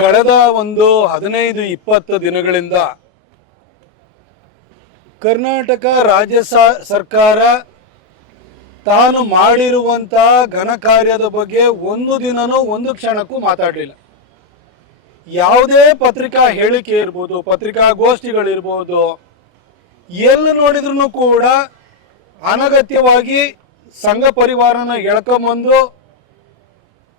ಕಳೆದ ಒಂದು 15-20 ದಿನಗಳಿಂದ ಕರ್ನಾಟಕ ರಾಜ್ಯ ಸರ್ಕಾರ ತಾನು ಮಾಡಿರುವಂತಹ ಘನ ಕಾರ್ಯದ ಬಗ್ಗೆ ಒಂದು ದಿನನೂ ಒಂದು ಕ್ಷಣಕ್ಕೂ ಮಾತಾಡಲಿಲ್ಲ. ಯಾವುದೇ ಪತ್ರಿಕಾ ಹೇಳಿಕೆ ಇರ್ಬೋದು, ಪತ್ರಿಕಾಗೋಷ್ಠಿಗಳಿರ್ಬೋದು, ಎಲ್ಲಿ ನೋಡಿದ್ರು ಕೂಡ ಅನಗತ್ಯವಾಗಿ ಸಂಘ ಪರಿವಾರನ ಎಳ್ಕೊಂಬಂದು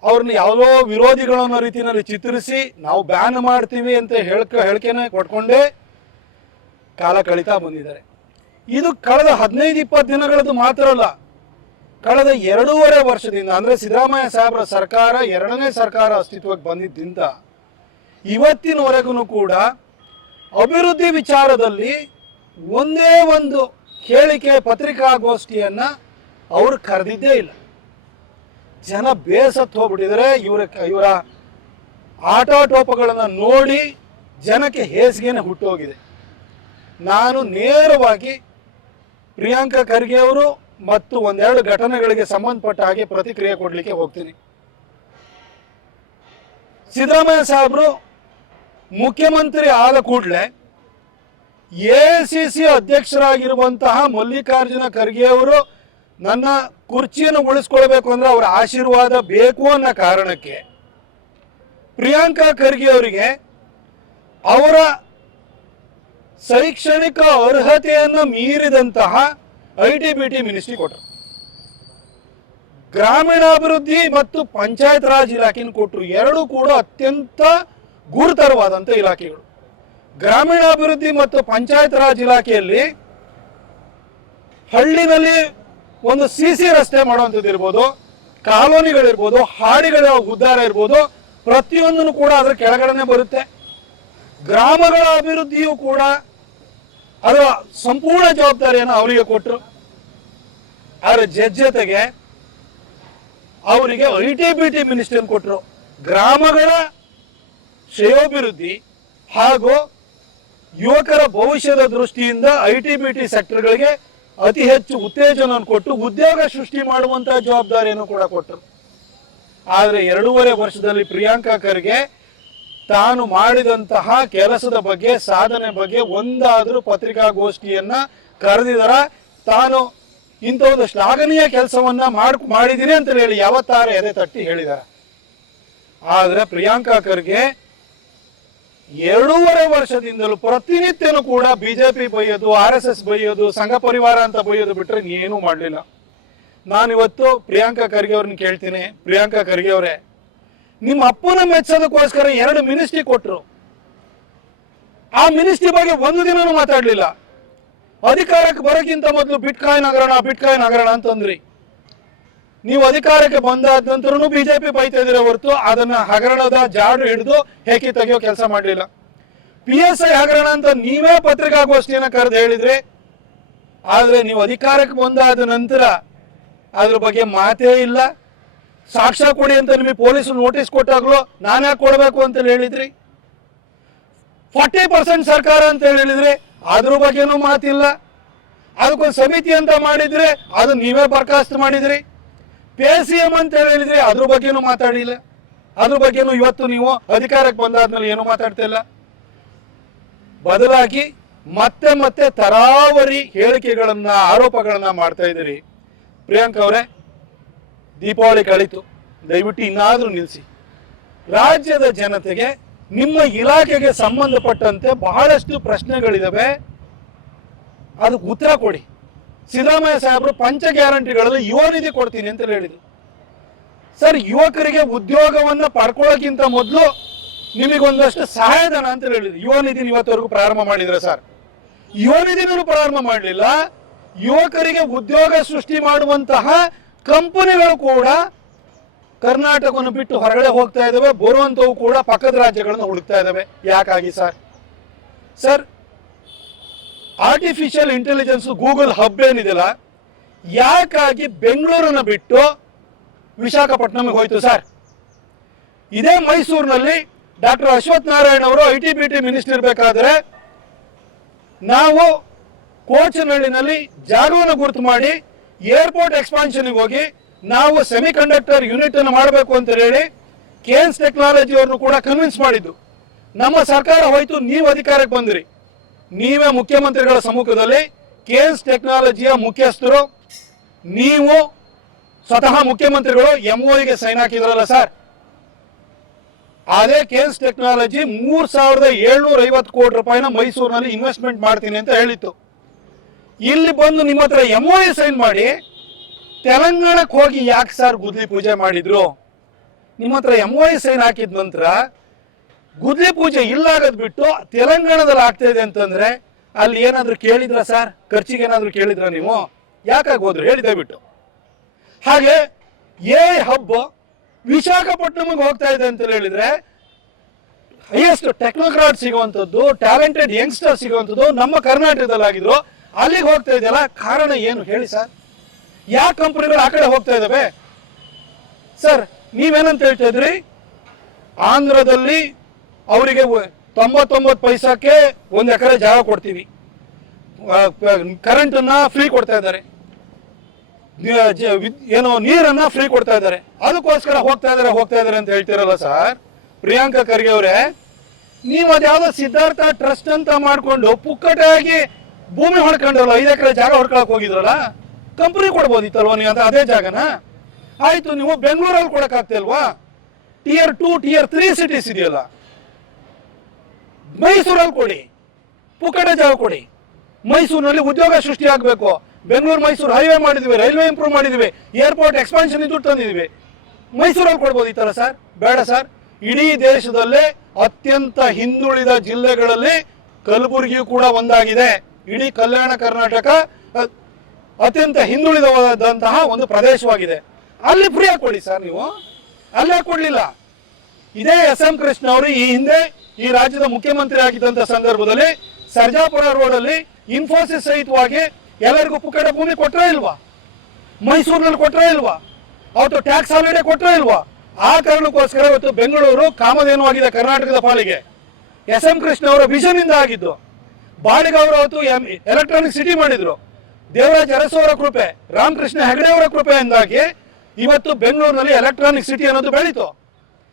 ಅವ್ರನ್ನ ಯಾವುದೋ ವಿರೋಧಿಗಳನ್ನೋ ರೀತಿಯಲ್ಲಿ ಚಿತ್ರಿಸಿ ನಾವು ಬ್ಯಾನ್ ಮಾಡ್ತೀವಿ ಅಂತ ಹೇಳಿಕೆನ ಕೊಟ್ಕೊಂಡೇ ಕಾಲ ಕಳೀತಾ ಬಂದಿದ್ದಾರೆ. ಇದು ಕಳೆದ 15-20 ದಿನಗಳದ್ದು ಮಾತ್ರ ಅಲ್ಲ, ಕಳೆದ 2.5 ವರ್ಷದಿಂದ, ಅಂದರೆ ಸಿದ್ದರಾಮಯ್ಯ ಸಾಹೇಬರ ಸರ್ಕಾರ 2ನೇ ಸರ್ಕಾರ ಅಸ್ತಿತ್ವಕ್ಕೆ ಬಂದಿದ್ದರಿಂದ ಇವತ್ತಿನವರೆಗೂ ಕೂಡ ಅಭಿವೃದ್ಧಿ ವಿಚಾರದಲ್ಲಿ ಒಂದೇ ಒಂದು ಹೇಳಿಕೆ, ಪತ್ರಿಕಾಗೋಷ್ಠಿಯನ್ನ ಅವರು ಕರೆದಿದ್ದೇ ಇಲ್ಲ. ಜನ ಬೇಸತ್ತು ಹೋಗ್ಬಿಟ್ಟಿದ್ದಾರೆ. ಇವರ ಆಟಾಟೋಪಗಳನ್ನು ನೋಡಿ ಜನಕ್ಕೆ ಹೇಸಿಗೆನೆ ಹುಟ್ಟೋಗಿದೆ. ನಾನು ನೇರವಾಗಿ ಪ್ರಿಯಾಂಕಾ ಖರ್ಗೆ ಅವರು ಮತ್ತು ಒಂದೆರಡು ಘಟನೆಗಳಿಗೆ ಸಂಬಂಧಪಟ್ಟ ಹಾಗೆ ಪ್ರತಿಕ್ರಿಯೆ ಕೊಡಲಿಕ್ಕೆ ಹೋಗ್ತೀನಿ. ಸಿದ್ದರಾಮಯ್ಯ ಸಾಹೇಬರು ಮುಖ್ಯಮಂತ್ರಿ ಆದ ಕೂಡಲೇ ಎಐಸಿಸಿ ಅಧ್ಯಕ್ಷರಾಗಿರುವಂತಹ ಮಲ್ಲಿಕಾರ್ಜುನ ಖರ್ಗೆ ಅವರು ನನ್ನ ಕುರ್ಚಿಯನ್ನು ಉಳಿಸ್ಕೊಳ್ಬೇಕು ಅಂದ್ರೆ ಅವರ ಆಶೀರ್ವಾದ ಬೇಕು ಅನ್ನೋ ಕಾರಣಕ್ಕೆ ಪ್ರಿಯಾಂಕಾ ಖರ್ಗೆ ಅವರಿಗೆ ಅವರ ಶೈಕ್ಷಣಿಕ ಅರ್ಹತೆಯನ್ನು ಮೀರಿದಂತಹ ಐಟಿ-ಬಿಟಿ ಮಿನಿಸ್ಟ್ರಿ ಕೊಟ್ಟರು. ಗ್ರಾಮೀಣಾಭಿವೃದ್ಧಿ ಮತ್ತು ಪಂಚಾಯತ್ ರಾಜ್ ಇಲಾಖೆಯನ್ನು ಕೊಟ್ಟರು. ಎರಡೂ ಕೂಡ ಅತ್ಯಂತ ಗುರುತರವಾದಂಥ ಇಲಾಖೆಗಳು. ಗ್ರಾಮೀಣಾಭಿವೃದ್ಧಿ ಮತ್ತು ಪಂಚಾಯತ್ ರಾಜ್ ಇಲಾಖೆಯಲ್ಲಿ ಹಳ್ಳಿನಲ್ಲಿ ಒಂದು ಸಿಸಿ ರಸ್ತೆ ಮಾಡುವಂಥದ್ದು ಇರ್ಬೋದು, ಕಾಲೋನಿಗಳಿರ್ಬೋದು, ಹಾಡಿಗಳ ಉದ್ಧಾರ ಇರ್ಬೋದು, ಪ್ರತಿಯೊಂದನ್ನು ಕೂಡ ಅದರ ಕೆಳಗಡೆ ಬರುತ್ತೆ. ಗ್ರಾಮಗಳ ಅಭಿವೃದ್ಧಿಯೂ ಕೂಡ ಅದರ ಸಂಪೂರ್ಣ ಜವಾಬ್ದಾರಿಯನ್ನು ಅವರಿಗೆ ಕೊಟ್ಟರು. ಅದರ ಜೊತೆಗೆ ಅವರಿಗೆ ಐಟಿ-ಬಿಟಿ ಮಿನಿಸ್ಟರ್ ಕೊಟ್ಟರು. ಗ್ರಾಮಗಳ ಶ್ರೇಯೋಭಿವೃದ್ಧಿ ಹಾಗೂ ಯುವಕರ ಭವಿಷ್ಯದ ದೃಷ್ಟಿಯಿಂದ ಐಟಿ-ಬಿಟಿ ಸೆಕ್ಟರ್ಗಳಿಗೆ ಅತಿ ಹೆಚ್ಚು ಉತ್ತೇಜನವನ್ನು ಕೊಟ್ಟು ಉದ್ಯೋಗ ಸೃಷ್ಟಿ ಮಾಡುವಂತಹ ಜವಾಬ್ದಾರಿಯನ್ನು ಕೂಡ ಕೊಟ್ಟರು. ಆದರೆ 2.5 ವರ್ಷದಲ್ಲಿ ಪ್ರಿಯಾಂಕಾ ಖರ್ಗೆ ತಾನು ಮಾಡಿದಂತಹ ಕೆಲಸದ ಬಗ್ಗೆ, ಸಾಧನೆ ಬಗ್ಗೆ ಒಂದಾದರೂ ಪತ್ರಿಕಾಗೋಷ್ಠಿಯನ್ನ ಕರೆದಿದರ, ತಾನು ಇಂಥ ಒಂದು ಶ್ಲಾಘನೀಯ ಕೆಲಸವನ್ನ ಮಾಡಿದ್ದೀನಿ ಅಂತ ಹೇಳಿ ಯಾವತ್ತಾರ ಎದೆ ತಟ್ಟಿ ಹೇಳಿದಾರ. ಆದರೆ ಪ್ರಿಯಾಂಕಾ ಖರ್ಗೆ 2.5 ವರ್ಷದಿಂದಲೂ ಪ್ರತಿನಿತ್ಯನೂ ಕೂಡ ಬಿಜೆಪಿ ಬೈಯೋದು, RSS ಬೈಯೋದು, ಸಂಘ ಪರಿವಾರ ಅಂತ ಬೈಯೋದು ಬಿಟ್ಟರೆ ಏನೂ ಮಾಡಲಿಲ್ಲ. ನಾನಿವತ್ತು ಪ್ರಿಯಾಂಕಾ ಖರ್ಗೆ ಅವ್ರನ್ನ ಕೇಳ್ತೀನಿ, ಪ್ರಿಯಾಂಕಾ ಖರ್ಗೆ ಅವರೇ, ನಿಮ್ಮ ಅಪ್ಪನ ಮೆಚ್ಚೋದಕ್ಕೋಸ್ಕರ 2 ಮಿನಿಸ್ಟ್ರಿ ಕೊಟ್ಟರು. ಆ ಮಿನಿಸ್ಟ್ರಿ ಬಗ್ಗೆ ಒಂದು ದಿನನೂ ಮಾತಾಡಲಿಲ್ಲ. ಅಧಿಕಾರಕ್ಕೆ ಬರೋಕ್ಕಿಂತ ಮೊದಲು ಬಿಟ್ಕಾಯಿನ್ ಹಗರಣ ಅಂತಂದ್ರಿ. ನೀವು ಅಧಿಕಾರಕ್ಕೆ ಬಂದಾದ ನಂತರನೂ ಬಿಜೆಪಿ ಬೈತಾ ಇದ್ದೀರ ಹೊರತು ಅದನ್ನ ಹಗರಣದ ಜಾಡು ಹಿಡಿದು ಹೇಗೆ ತೆಗೆಯೋ ಕೆಲಸ ಮಾಡಲಿಲ್ಲ. PSI ಹಗರಣ ಅಂತ ನೀವೇ ಪತ್ರಿಕಾಗೋಷ್ಠಿಯನ್ನ ಕರೆದು ಹೇಳಿದ್ರಿ. ಆದ್ರೆ ನೀವು ಅಧಿಕಾರಕ್ಕೆ ಬಂದಾದ ನಂತರ ಅದ್ರ ಬಗ್ಗೆ ಮಾತೇ ಇಲ್ಲ. ಸಾಕ್ಷ್ಯ ಕೊಡಿ ಅಂತ ನಿಮಗೆ ಪೊಲೀಸರು ನೋಟಿಸ್ ಕೊಟ್ಟಾಗ್ಲೂ ನಾನು ಯಾಕೆ ಕೊಡಬೇಕು ಅಂತ ಹೇಳಿದ್ರಿ. 40% ಸರ್ಕಾರ ಅಂತ ಹೇಳಿದ್ರಿ, ಅದ್ರ ಬಗ್ಗೆನೂ ಮಾತಿಲ್ಲ. ಅದಕ್ಕೊಂದು ಸಮಿತಿ ಅಂತ ಮಾಡಿದ್ರೆ ಅದು ನೀವೇ ಬರ್ಖಾಸ್ತು ಮಾಡಿದ್ರಿ. PCM ಅಂತ ಹೇಳಿದ್ರಿ, ಅದ್ರ ಬಗ್ಗೆನೂ ಮಾತಾಡಿಲ್ಲ. ಅದ್ರ ಬಗ್ಗೆನೂ ಇವತ್ತು ನೀವು ಅಧಿಕಾರಕ್ಕೆ ಬಂದಾದ್ಮೇಲೆ ಏನು ಮಾತಾಡ್ತಾ ಇಲ್ಲ. ಬದಲಾಗಿ ಮತ್ತೆ ಮತ್ತೆ ತರಾವರಿ ಹೇಳಿಕೆಗಳನ್ನ, ಆರೋಪಗಳನ್ನ ಮಾಡ್ತಾ ಇದ್ದೀರಿ. ಪ್ರಿಯಾಂಕಾ ಅವರೇ, ದೀಪಾವಳಿ ಕಳೀತು, ದಯವಿಟ್ಟು ಇನ್ನಾದ್ರೂ ನಿಲ್ಲಿಸಿ. ರಾಜ್ಯದ ಜನತೆಗೆ ನಿಮ್ಮ ಇಲಾಖೆಗೆ ಸಂಬಂಧಪಟ್ಟಂತೆ ಬಹಳಷ್ಟು ಪ್ರಶ್ನೆಗಳಿದಾವೆ, ಅದಕ್ಕೆ ಉತ್ತರ ಕೊಡಿ. ಸಿದ್ದರಾಮಯ್ಯ ಸಾಹೇಬರು ಪಂಚ ಗ್ಯಾರಂಟಿಗಳಲ್ಲಿ ಯುವ ನಿಧಿ ಕೊಡ್ತೀನಿ ಅಂತ ಹೇಳಿದ್ರು. ಸರ್, ಯುವಕರಿಗೆ ಉದ್ಯೋಗವನ್ನ ಪಡ್ಕೊಳ್ಳೋಕ್ಕಿಂತ ಮೊದಲು ನಿಮಗೊಂದಷ್ಟು ಸಹಾಯಧನ ಅಂತ ಹೇಳಿದ್ರು. ಯುವ ನಿಧಿನ ಇವತ್ತವರೆಗೂ ಪ್ರಾರಂಭ ಮಾಡಿದ್ರೆ ಸರ್? ಯುವ ನಿಧಿನೂ ಪ್ರಾರಂಭ ಮಾಡಲಿಲ್ಲ. ಯುವಕರಿಗೆ ಉದ್ಯೋಗ ಸೃಷ್ಟಿ ಮಾಡುವಂತಹ ಕಂಪನಿಗಳು ಕೂಡ ಕರ್ನಾಟಕವನ್ನು ಬಿಟ್ಟು ಹೊರಗಡೆ ಹೋಗ್ತಾ ಇದ್ದಾವೆ. ಬರುವಂತವು ಕೂಡ ಪಕ್ಕದ ರಾಜ್ಯಗಳನ್ನು ಹುಡುಕ್ತಾ ಇದ್ದಾವೆ. ಯಾಕಾಗಿ sir? Artificial intelligence Google hub ಏನಿದೆಯಲ್ಲ, ಯಾಕಾಗಿ ಬೆಂಗಳೂರನ್ನು ಬಿಟ್ಟು ವಿಶಾಖಪಟ್ಟಣಂಗೆ ಹೋಯ್ತು ಸರ್? ಇದೇ ಮೈಸೂರಿನಲ್ಲಿ ಡಾಕ್ಟರ್ ಅಶ್ವಥ್ ನಾರಾಯಣ್ ಅವರು ಐಟಿ-ಬಿಟಿ ಮಿನಿಸ್ಟರ್ ಇರಬೇಕಾದ್ರೆ ನಾವು ಕೋಚನಹಳ್ಳಿನಲ್ಲಿ ಜಾಗವನ್ನು ಗುರುತು ಮಾಡಿ ಏರ್ಪೋರ್ಟ್ ಎಕ್ಸ್ಪಾನ್ಷನ್ಗೆ ಹೋಗಿ ನಾವು ಸೆಮಿ ಕಂಡಕ್ಟರ್ ಯೂನಿಟ್ ಅನ್ನು ಮಾಡಬೇಕು ಅಂತ ಹೇಳಿ ಕೇನ್ಸ್ ಟೆಕ್ನಾಲಜಿ ಅವ್ರನ್ನು ಕೂಡ ಕನ್ವಿನ್ಸ್ ಮಾಡಿದ್ದು. ನಮ್ಮ ಸರ್ಕಾರ ಹೋಯ್ತು, ನೀವು ಅಧಿಕಾರಕ್ಕೆ ಬಂದಿರಿ, ನೀವೇ ಮುಖ್ಯಮಂತ್ರಿಗಳ ಸಮ್ಮುಖದಲ್ಲಿ ಕೇನ್ಸ್ ಟೆಕ್ನಾಲಜಿಯ ಮುಖ್ಯಸ್ಥರು, ನೀವು ಸ್ವತಃ ಮುಖ್ಯಮಂತ್ರಿಗಳು MOUಗೆ ಸೈನ್ ಹಾಕಿದ್ರಲ್ಲ ಸರ್. ಅದೇ ಕೇನ್ಸ್ ಟೆಕ್ನಾಲಜಿ 3,750 ಕೋಟಿ ರೂಪಾಯಿನ ಮೈಸೂರಿನಲ್ಲಿ ಇನ್ವೆಸ್ಟ್ಮೆಂಟ್ ಮಾಡ್ತೀನಿ ಅಂತ ಹೇಳಿತ್ತು. ಇಲ್ಲಿ ಬಂದು ನಿಮ್ಮ ಹತ್ರ MOU ಸೈನ್ ಮಾಡಿ ತೆಲಂಗಾಣಕ್ಕೆ ಹೋಗಿ ಯಾಕೆ ಸರ್ ಗುದ್ಲಿ ಪೂಜೆ ಮಾಡಿದ್ರು? ನಿಮ್ಮ ಹತ್ರ MOU ಸೈನ್ ಹಾಕಿದ ನಂತರ ಗುದ್ಲಿ ಪೂಜೆ ಇಲ್ಲಾಗದ್ ಬಿಟ್ಟು ತೆಲಂಗಾಣದಲ್ಲಿ ಆಗ್ತಾ ಇದೆ ಅಂತಂದ್ರೆ ಅಲ್ಲಿ ಏನಾದ್ರು ಕೇಳಿದ್ರ ಸರ್? ಖರ್ಚಿಗೆ ಏನಾದ್ರು ಕೇಳಿದ್ರ ನೀವು? ಯಾಕಾಗಿ ಹೋದ್ರು ಹೇಳಿ ದಯವಿಟ್ಟು. ಹಾಗೆ ಹಬ್ ವಿಶಾಖಪಟ್ಟಣಂಗೆ ಹೋಗ್ತಾ ಇದೆ ಅಂತ ಹೇಳಿದ್ರೆ ಹೈಯೆಸ್ಟ್ ಟೆಕ್ನೋಕ್ರಾಟ್ ಸಿಗುವಂಥದ್ದು, ಟ್ಯಾಲೆಂಟೆಡ್ ಯಂಗ್ಸ್ಟರ್ ಸಿಗುವಂಥದ್ದು ನಮ್ಮ ಕರ್ನಾಟಕದಲ್ಲಾಗಿದ್ರು, ಅಲ್ಲಿಗೆ ಹೋಗ್ತಾ ಇದೆಯಲ್ಲ, ಕಾರಣ ಏನು ಹೇಳಿ ಸರ್? ಯಾವ ಕಂಪನಿಗಳು ಆ ಕಡೆ ಹೋಗ್ತಾ ಇದಾವೆ ಸರ್? ನೀವೇನಂತ ಹೇಳ್ತಾ ಇದ್ರಿ? ಆಂಧ್ರದಲ್ಲಿ ಅವರಿಗೆ 99 ಪೈಸಕ್ಕೆ 1 ಎಕರೆ ಜಾಗ ಕೊಡ್ತೀವಿ, ಕರೆಂಟನ್ನ ಫ್ರೀ ಕೊಡ್ತಾ ಇದ್ದಾರೆ, ಏನೋ ನೀರನ್ನ ಫ್ರೀ ಕೊಡ್ತಾ ಇದ್ದಾರೆ, ಅದಕ್ಕೋಸ್ಕರ ಹೋಗ್ತಾ ಇದಾರೆ ಅಂತ ಹೇಳ್ತಿರಲ್ಲ ಸರ್. ಪ್ರಿಯಾಂಕಾ ಖರ್ಗೆ ಅವರೇ, ನೀವು ಅದ್ಯಾವುದೋ ಸಿದ್ಧಾರ್ಥ ಟ್ರಸ್ಟ್ ಅಂತ ಮಾಡ್ಕೊಂಡು ಪುಕ್ಕಟಾಗಿ ಭೂಮಿ ಹೊಡ್ಕೊಂಡ್ರಲ್ಲ, 5 ಎಕರೆ ಜಾಗ ಹೊಡ್ಕೊಳಕ್ ಹೋಗಿದ್ರಲ್ಲ, ಕಂಪನಿ ಕೊಡ್ಬೋದಿತ್ತಲ್ವಾ ನೀವು ಅದೇ ಜಾಗನ? ಆಯ್ತು, ನೀವು ಬೆಂಗಳೂರಲ್ಲಿ ಕೊಡಕ್ಕಾಗ್ತಿಲ್ವಾ? Tier 2 Tier 3 ಸಿಟೀಸ್ ಇದೆಯಲ್ಲ, ಮೈಸೂರಲ್ಲಿ ಕೊಡಿ, ಪುಕ್ಕಟ ಜಾಗ ಕೊಡಿ. ಮೈಸೂರಿನಲ್ಲಿ ಉದ್ಯೋಗ ಸೃಷ್ಟಿ ಆಗಬೇಕು. ಬೆಂಗಳೂರು ಮೈಸೂರು ಹೈವೇ ಮಾಡಿದ್ವಿ, ರೈಲ್ವೆ ಇಂಪ್ರೂವ್ ಮಾಡಿದ್ವಿ, ಏರ್ಪೋರ್ಟ್ ಎಕ್ಸ್ಪಾನ್ಷನ್ ದುಡ್ಡು ತಂದಿದ್ವಿ. ಮೈಸೂರಲ್ಲಿ ಕೊಡ್ಬೋದಿತ್ತಲ್ಲ ಸರ್? ಬೇಡ ಸರ್. ಇಡೀ ದೇಶದಲ್ಲೇ ಅತ್ಯಂತ ಹಿಂದುಳಿದ ಜಿಲ್ಲೆಗಳಲ್ಲಿ ಕಲಬುರಗಿಯು ಕೂಡ ಒಂದಾಗಿದೆ. ಇಡೀ ಕಲ್ಯಾಣ ಕರ್ನಾಟಕ ಅತ್ಯಂತ ಹಿಂದುಳಿದವಾದಂತಹ ಒಂದು ಪ್ರದೇಶವಾಗಿದೆ. ಅಲ್ಲಿ ಫ್ರೀ ಆಗಿ ಕೊಡಿ ಸರ್. ನೀವು ಅಲ್ಲೇ ಕೊಡ್ಲಿಲ್ಲ. ಇದೇ SM ಕೃಷ್ಣ ಅವರು ಈ ಹಿಂದೆ ಈ ರಾಜ್ಯದ ಮುಖ್ಯಮಂತ್ರಿ ಆಗಿದ್ದಂತ ಸಂದರ್ಭದಲ್ಲಿ ಸರ್ಜಾಪುರ ರೋಡ್ ಅಲ್ಲಿ ಇನ್ಫೋಸಿಸ್ ಸಹಿತವಾಗಿ ಎಲ್ಲರಿಗೂ ಪುಕ್ಕಟ ಭೂಮಿ ಕೊಟ್ರೇ ಇಲ್ವಾ? ಮೈಸೂರಿನಲ್ಲಿ ಕೊಟ್ರೇ ಇಲ್ವಾ? ಅವತ್ತು ಟ್ಯಾಕ್ಸ್ ಹಾಲಿಡೇ ಕೊಟ್ರೇ ಇಲ್ವಾ? ಆ ಕಾರಣಕ್ಕೋಸ್ಕರ ಇವತ್ತು ಬೆಂಗಳೂರು ಕಾಮಧೇನುವಾಗಿದೆ ಕರ್ನಾಟಕದ ಪಾಲಿಗೆ. SM ಕೃಷ್ಣ ಅವರ ವಿಷನ್ ಇಂದ ಆಗಿದ್ದು. ಬಾಡಿಗೆ ಅವರು ಅವತ್ತು ಎಲೆಕ್ಟ್ರಾನಿಕ್ ಸಿಟಿ ಮಾಡಿದ್ರು. ದೇವರಾಜ್ ಅರಸು ಅವರ ಕೃಪೆ, ರಾಮಕೃಷ್ಣ ಹೆಗಡೆ ಅವರ ಕೃಪೆಯಿಂದಾಗಿ ಇವತ್ತು ಬೆಂಗಳೂರಿನಲ್ಲಿ ಎಲೆಕ್ಟ್ರಾನಿಕ್ ಸಿಟಿ ಅನ್ನೋದು ಬೆಳೀತು.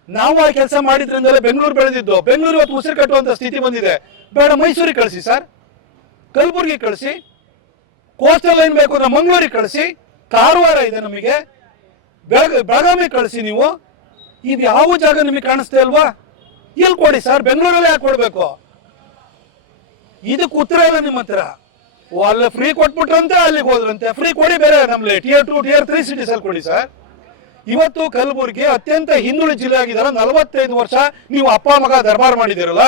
ನಾವು ಆ ಕೆಲಸ ಮಾಡಿದ್ರಿಂದಲೇ ಬೆಂಗಳೂರು ಬೆಳೆದಿದ್ದು. ಬೆಂಗಳೂರು ಇವತ್ತು ಉಸಿರು ಕಟ್ಟುವಂತ ಸ್ಥಿತಿ ಬಂದಿದೆ. ಬೇಡ, ಮೈಸೂರಿಗೆ ಕಳಿಸಿ ಸರ್, ಕಲಬುರಗಿ ಕಳಿಸಿ, ಕೋಸ್ಟಲ್ ಲೈನ್ ಬೇಕು ಅಂದ್ರೆ ಮಂಗಳೂರಿಗೆ ಕಳಿಸಿ, ಕಾರವಾರ ಇದೆ ನಮಗೆ, ಬೆಳಗಾವಿ ಕಳಿಸಿ. ನೀವು ಇದು ಯಾವ ಜಾಗ ನಿಮಗೆ ಕಾಣಿಸ್ತಾ ಇಲ್ವಾ? ಇಲ್ಲಿ ಕೊಡಿ ಸರ್. ಬೆಂಗಳೂರಲ್ಲೇ ಯಾಕೆ ಕೊಡ್ಬೇಕು? ಇದಕ್ಕೆ ಉತ್ತರ ಇಲ್ಲ ನಿಮ್ಮ ಹತ್ರ. ಅಲ್ಲ ಫ್ರೀ ಕೊಟ್ಬಿಟ್ರಂತೆ, ಅಲ್ಲಿಗೆ ಹೋದ್ರಂತೆ. ಫ್ರೀ ಕೊಡಿ, ಬೇರೆ ನಮ್ಮಲ್ಲಿ Tier 2 Tier 3 ಸಿಟೀಸ್ ಅಲ್ಲಿ ಕೊಡಿ ಸರ್. ಇವತ್ತು ಕಲಬುರಗಿ ಅತ್ಯಂತ ಹಿಂದುಳಿದ ಜಿಲ್ಲೆ ಆಗಿದಾರ. 45 ವರ್ಷ ನೀವು ಅಪ್ಪ ಮಗ ದರ್ಬಾರ್ ಮಾಡಿದಿರಲ್ಲ.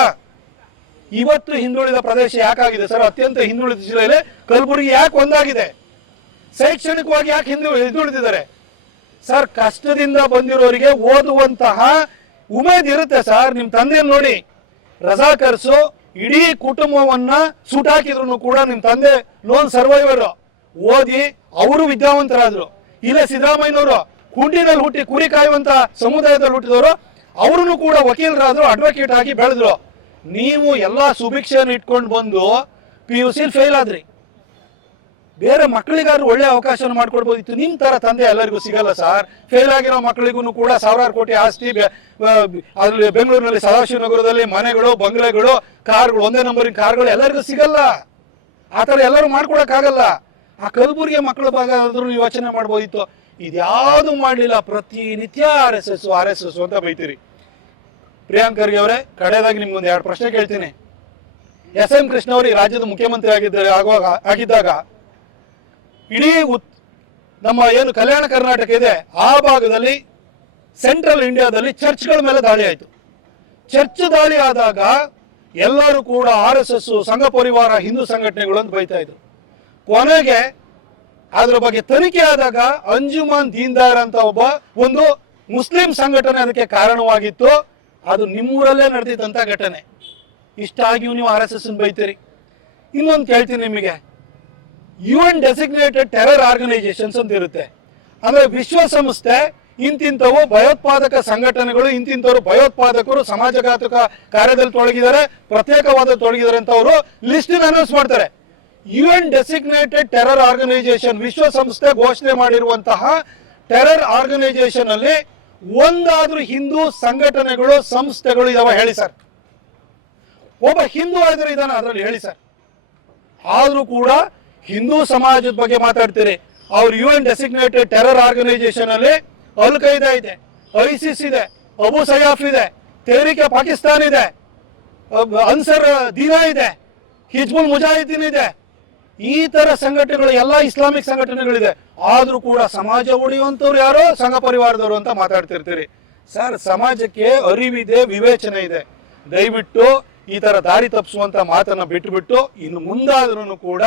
ಇವತ್ತು ಹಿಂದುಳಿದ ಪ್ರದೇಶ ಯಾಕಾಗಿದೆ ಸರ್? ಅತ್ಯಂತ ಹಿಂದುಳಿದ ಜಿಲ್ಲೆಯಲ್ಲಿ ಕಲಬುರಗಿ ಯಾಕೆ ಒಂದಾಗಿದೆ? ಶೈಕ್ಷಣಿಕವಾಗಿ ಯಾಕೆ ಹಿಂದುಳಿದಿದ್ದಾರೆ ಸರ್? ಕಷ್ಟದಿಂದ ಬಂದಿರೋರಿಗೆ ಓದುವಂತಹ ಉಮೇದ್ ಇರುತ್ತೆ ಸರ್. ನಿಮ್ ತಂದೆಯನ್ನು ನೋಡಿ, ರಜಾಕರ್ಸು ಇಡೀ ಕುಟುಂಬವನ್ನ ಸುಟ್ಟಾಕಿದ್ರು ಕೂಡ ನಿಮ್ ತಂದೆ ಲೋನ್ ಸರ್ವೈವರ್ ಓದಿ ಅವರು ವಿದ್ಯಾವಂತರಾದ್ರು. ಇಲ್ಲ ಸಿದ್ದರಾಮಯ್ಯನವರು ಕುಂಟಿನಲ್ಲಿ ಹುಟ್ಟಿ ಕುರಿ ಕಾಯುವಂತ ಸಮುದಾಯದಲ್ಲಿ ಹುಟ್ಟಿದವರು, ಅವರನ್ನು ಕೂಡ ವಕೀಲರಾದ್ರು, ಅಡ್ವೊಕೇಟ್ ಆಗಿ ಬೆಳೆದ್ರು. ನೀವು ಎಲ್ಲಾ ಸುಭಿಕ್ಷೆಯನ್ನು ಇಟ್ಕೊಂಡು ಬಂದು PUC ಫೇಲ್ ಆದ್ರಿ. ಬೇರೆ ಮಕ್ಕಳಿಗಾದ್ರೂ ಒಳ್ಳೆ ಅವಕಾಶ ಮಾಡ್ಕೊಡ್ಬೋದಿತ್ತು. ನಿಮ್ ತರ ತಂದೆ ಎಲ್ಲರಿಗೂ ಸಿಗಲ್ಲ ಸರ್. ಫೇಲ್ ಆಗಿರೋ ಮಕ್ಕಳಿಗೂ ಕೂಡ ಸಾವಿರಾರು ಕೋಟಿ ಆಸ್ತಿ, ಅದ್ರಲ್ಲಿ ಬೆಂಗಳೂರಿನಲ್ಲಿ ಸದಾಶಿವನಗರದಲ್ಲಿ ಮನೆಗಳು, ಬಂಗ್ಲೆಗಳು, ಕಾರ್ಗಳು, 1ನೇ ನಂಬರಿನ ಕಾರ್ಗಳು ಎಲ್ಲರಿಗೂ ಸಿಗಲ್ಲ. ಆತರ ಎಲ್ಲರೂ ಮಾಡ್ಕೊಡಕ್ಕಾಗಲ್ಲ. ಆ ಕಲಬುರಗಿ ಮಕ್ಕಳ ಭಾಗ ಆದ್ರೂ ನೀವು ಯೋಚನೆ ಮಾಡ್ಬೋದಿತ್ತು. ಇದ್ಯಾವುದು ಮಾಡ್ಲಿಲ್ಲ. ಪ್ರತಿನಿತ್ಯ RSS ಅಂತ ಬೈತೀರಿ. ಪ್ರಿಯಾಂಕ್ ಖರ್ಗೆ ಅವರೇ, ಕಡೆಯದಾಗಿ ನಿಮ್ಗೊಂದು 2 ಪ್ರಶ್ನೆ ಕೇಳ್ತೀನಿ. SM ಕೃಷ್ಣ ಅವರು ಈ ರಾಜ್ಯದ ಮುಖ್ಯಮಂತ್ರಿ ಆಗಿದ್ದಾಗ ಇಡೀ ನಮ್ಮ ಏನು ಕಲ್ಯಾಣ ಕರ್ನಾಟಕ ಇದೆ ಆ ಭಾಗದಲ್ಲಿ, ಸೆಂಟ್ರಲ್ ಇಂಡಿಯಾದಲ್ಲಿ ಚರ್ಚ್ಗಳ ಮೇಲೆ ದಾಳಿ ಆಯಿತು. ಚರ್ಚ್ ದಾಳಿ ಆದಾಗ ಎಲ್ಲರೂ ಕೂಡ RSS, ಸಂಘ ಪರಿವಾರ, ಹಿಂದೂ ಸಂಘಟನೆಗಳು ಅಂತ ಬೈತಾ ಇದ್ರು. ಕೊನೆಗೆ ಅದ್ರ ಬಗ್ಗೆ ತನಿಖೆ ಆದಾಗ ಅಂಜುಮನ್ ದೀನ್ದಾರ್ ಅಂತ ಒಂದು ಮುಸ್ಲಿಂ ಸಂಘಟನೆ ಅದಕ್ಕೆ ಕಾರಣವಾಗಿತ್ತು. ಅದು ನಿಮ್ಮೂರಲ್ಲೇ ನಡೆದಿದ್ದಂತ ಘಟನೆ. ಇಷ್ಟಾಗಿಯೂ ನೀವು RSS ಬೈತೀರಿ. ಇನ್ನೊಂದು ಕೇಳ್ತೀನಿ ನಿಮಗೆ, UN ಡೆಸಿಗ್ನೇಟೆಡ್ ಟೆರರ್ ಆರ್ಗನೈಸೇಷನ್ಸ್ ಅಂತ ಇರುತ್ತೆ. ಅಂದ್ರೆ ವಿಶ್ವಸಂಸ್ಥೆ ಇಂತಿಂತವು ಭಯೋತ್ಪಾದಕ ಸಂಘಟನೆಗಳು, ಇಂತಿಂತವರು ಭಯೋತ್ಪಾದಕರು, ಸಮಾಜಘಾತಕ ಕಾರ್ಯದಲ್ಲಿ ತೊಡಗಿದ್ದಾರೆ, ಪ್ರತ್ಯೇಕವಾದ ತೊಡಗಿದ್ದಾರೆ ಅಂತ ಅವರು ಲಿಸ್ಟ್ ಅನೌನ್ಸ್ ಮಾಡ್ತಾರೆ. UN ಡೆಸಿಗ್ನೇಟೆಡ್ ಟೆರರ್ ಆರ್ಗನೈಸೇಷನ್, ವಿಶ್ವಸಂಸ್ಥೆ ಘೋಷಣೆ ಮಾಡಿರುವಂತಹ ಟೆರರ್ ಆರ್ಗನೈಸೇಷನ್ ಅಲ್ಲಿ ಒಂದಾದ್ರೂ ಹಿಂದೂ ಸಂಘಟನೆಗಳು ಸಂಸ್ಥೆಗಳು ಇದಾವ ಹೇಳಿ ಸರ್? ಒಬ್ಬ ಹಿಂದೂ ಆದ್ರೆ ಇದಾನ ಅದರಲ್ಲಿ ಹೇಳಿ ಸರ್? ಆದ್ರೂ ಕೂಡ ಹಿಂದೂ ಸಮಾಜದ ಬಗ್ಗೆ ಮಾತಾಡ್ತೀರಿ. ಅವ್ರ UN ಡೆಸಿಗ್ನೇಟೆಡ್ ಟೆರರ್ ಆರ್ಗನೈಸೇಷನ್ ಅಲ್ಲಿ ಅಲ್ ಖೈದಾ ಇದೆ, ISIS ಇದೆ, ಅಬು ಸಯಾಫ್ ಇದೆ, ತೆಹ್ರಿಕೆ ಪಾಕಿಸ್ತಾನ್ ಇದೆ, ಅನ್ಸರ್ ದೀನಾ ಇದೆ, ಹಿಜ್ಬುಲ್ ಮುಜಾಹಿದೀನ್ ಇದೆ. ಈ ತರ ಸಂಘಟನೆಗಳು ಎಲ್ಲ ಇಸ್ಲಾಮಿಕ್ ಸಂಘಟನೆಗಳಿದೆ. ಆದ್ರೂ ಕೂಡ ಸಮಾಜ ಉಳಿಯುವಂತವ್ರು ಯಾರೋ ಸಂಘ ಪರಿವಾರದವರು ಅಂತ ಮಾತಾಡ್ತಿರ್ತೀರಿ. ಸರ್, ಸಮಾಜಕ್ಕೆ ಅರಿವಿದೆ, ವಿವೇಚನೆ ಇದೆ. ದಯವಿಟ್ಟು ಈ ತರ ದಾರಿ ತಪ್ಪಿಸುವಂತ ಮಾತನ್ನ ಬಿಟ್ಟುಬಿಟ್ಟು ಇನ್ನು ಮುಂದಾದ್ರೂ ಕೂಡ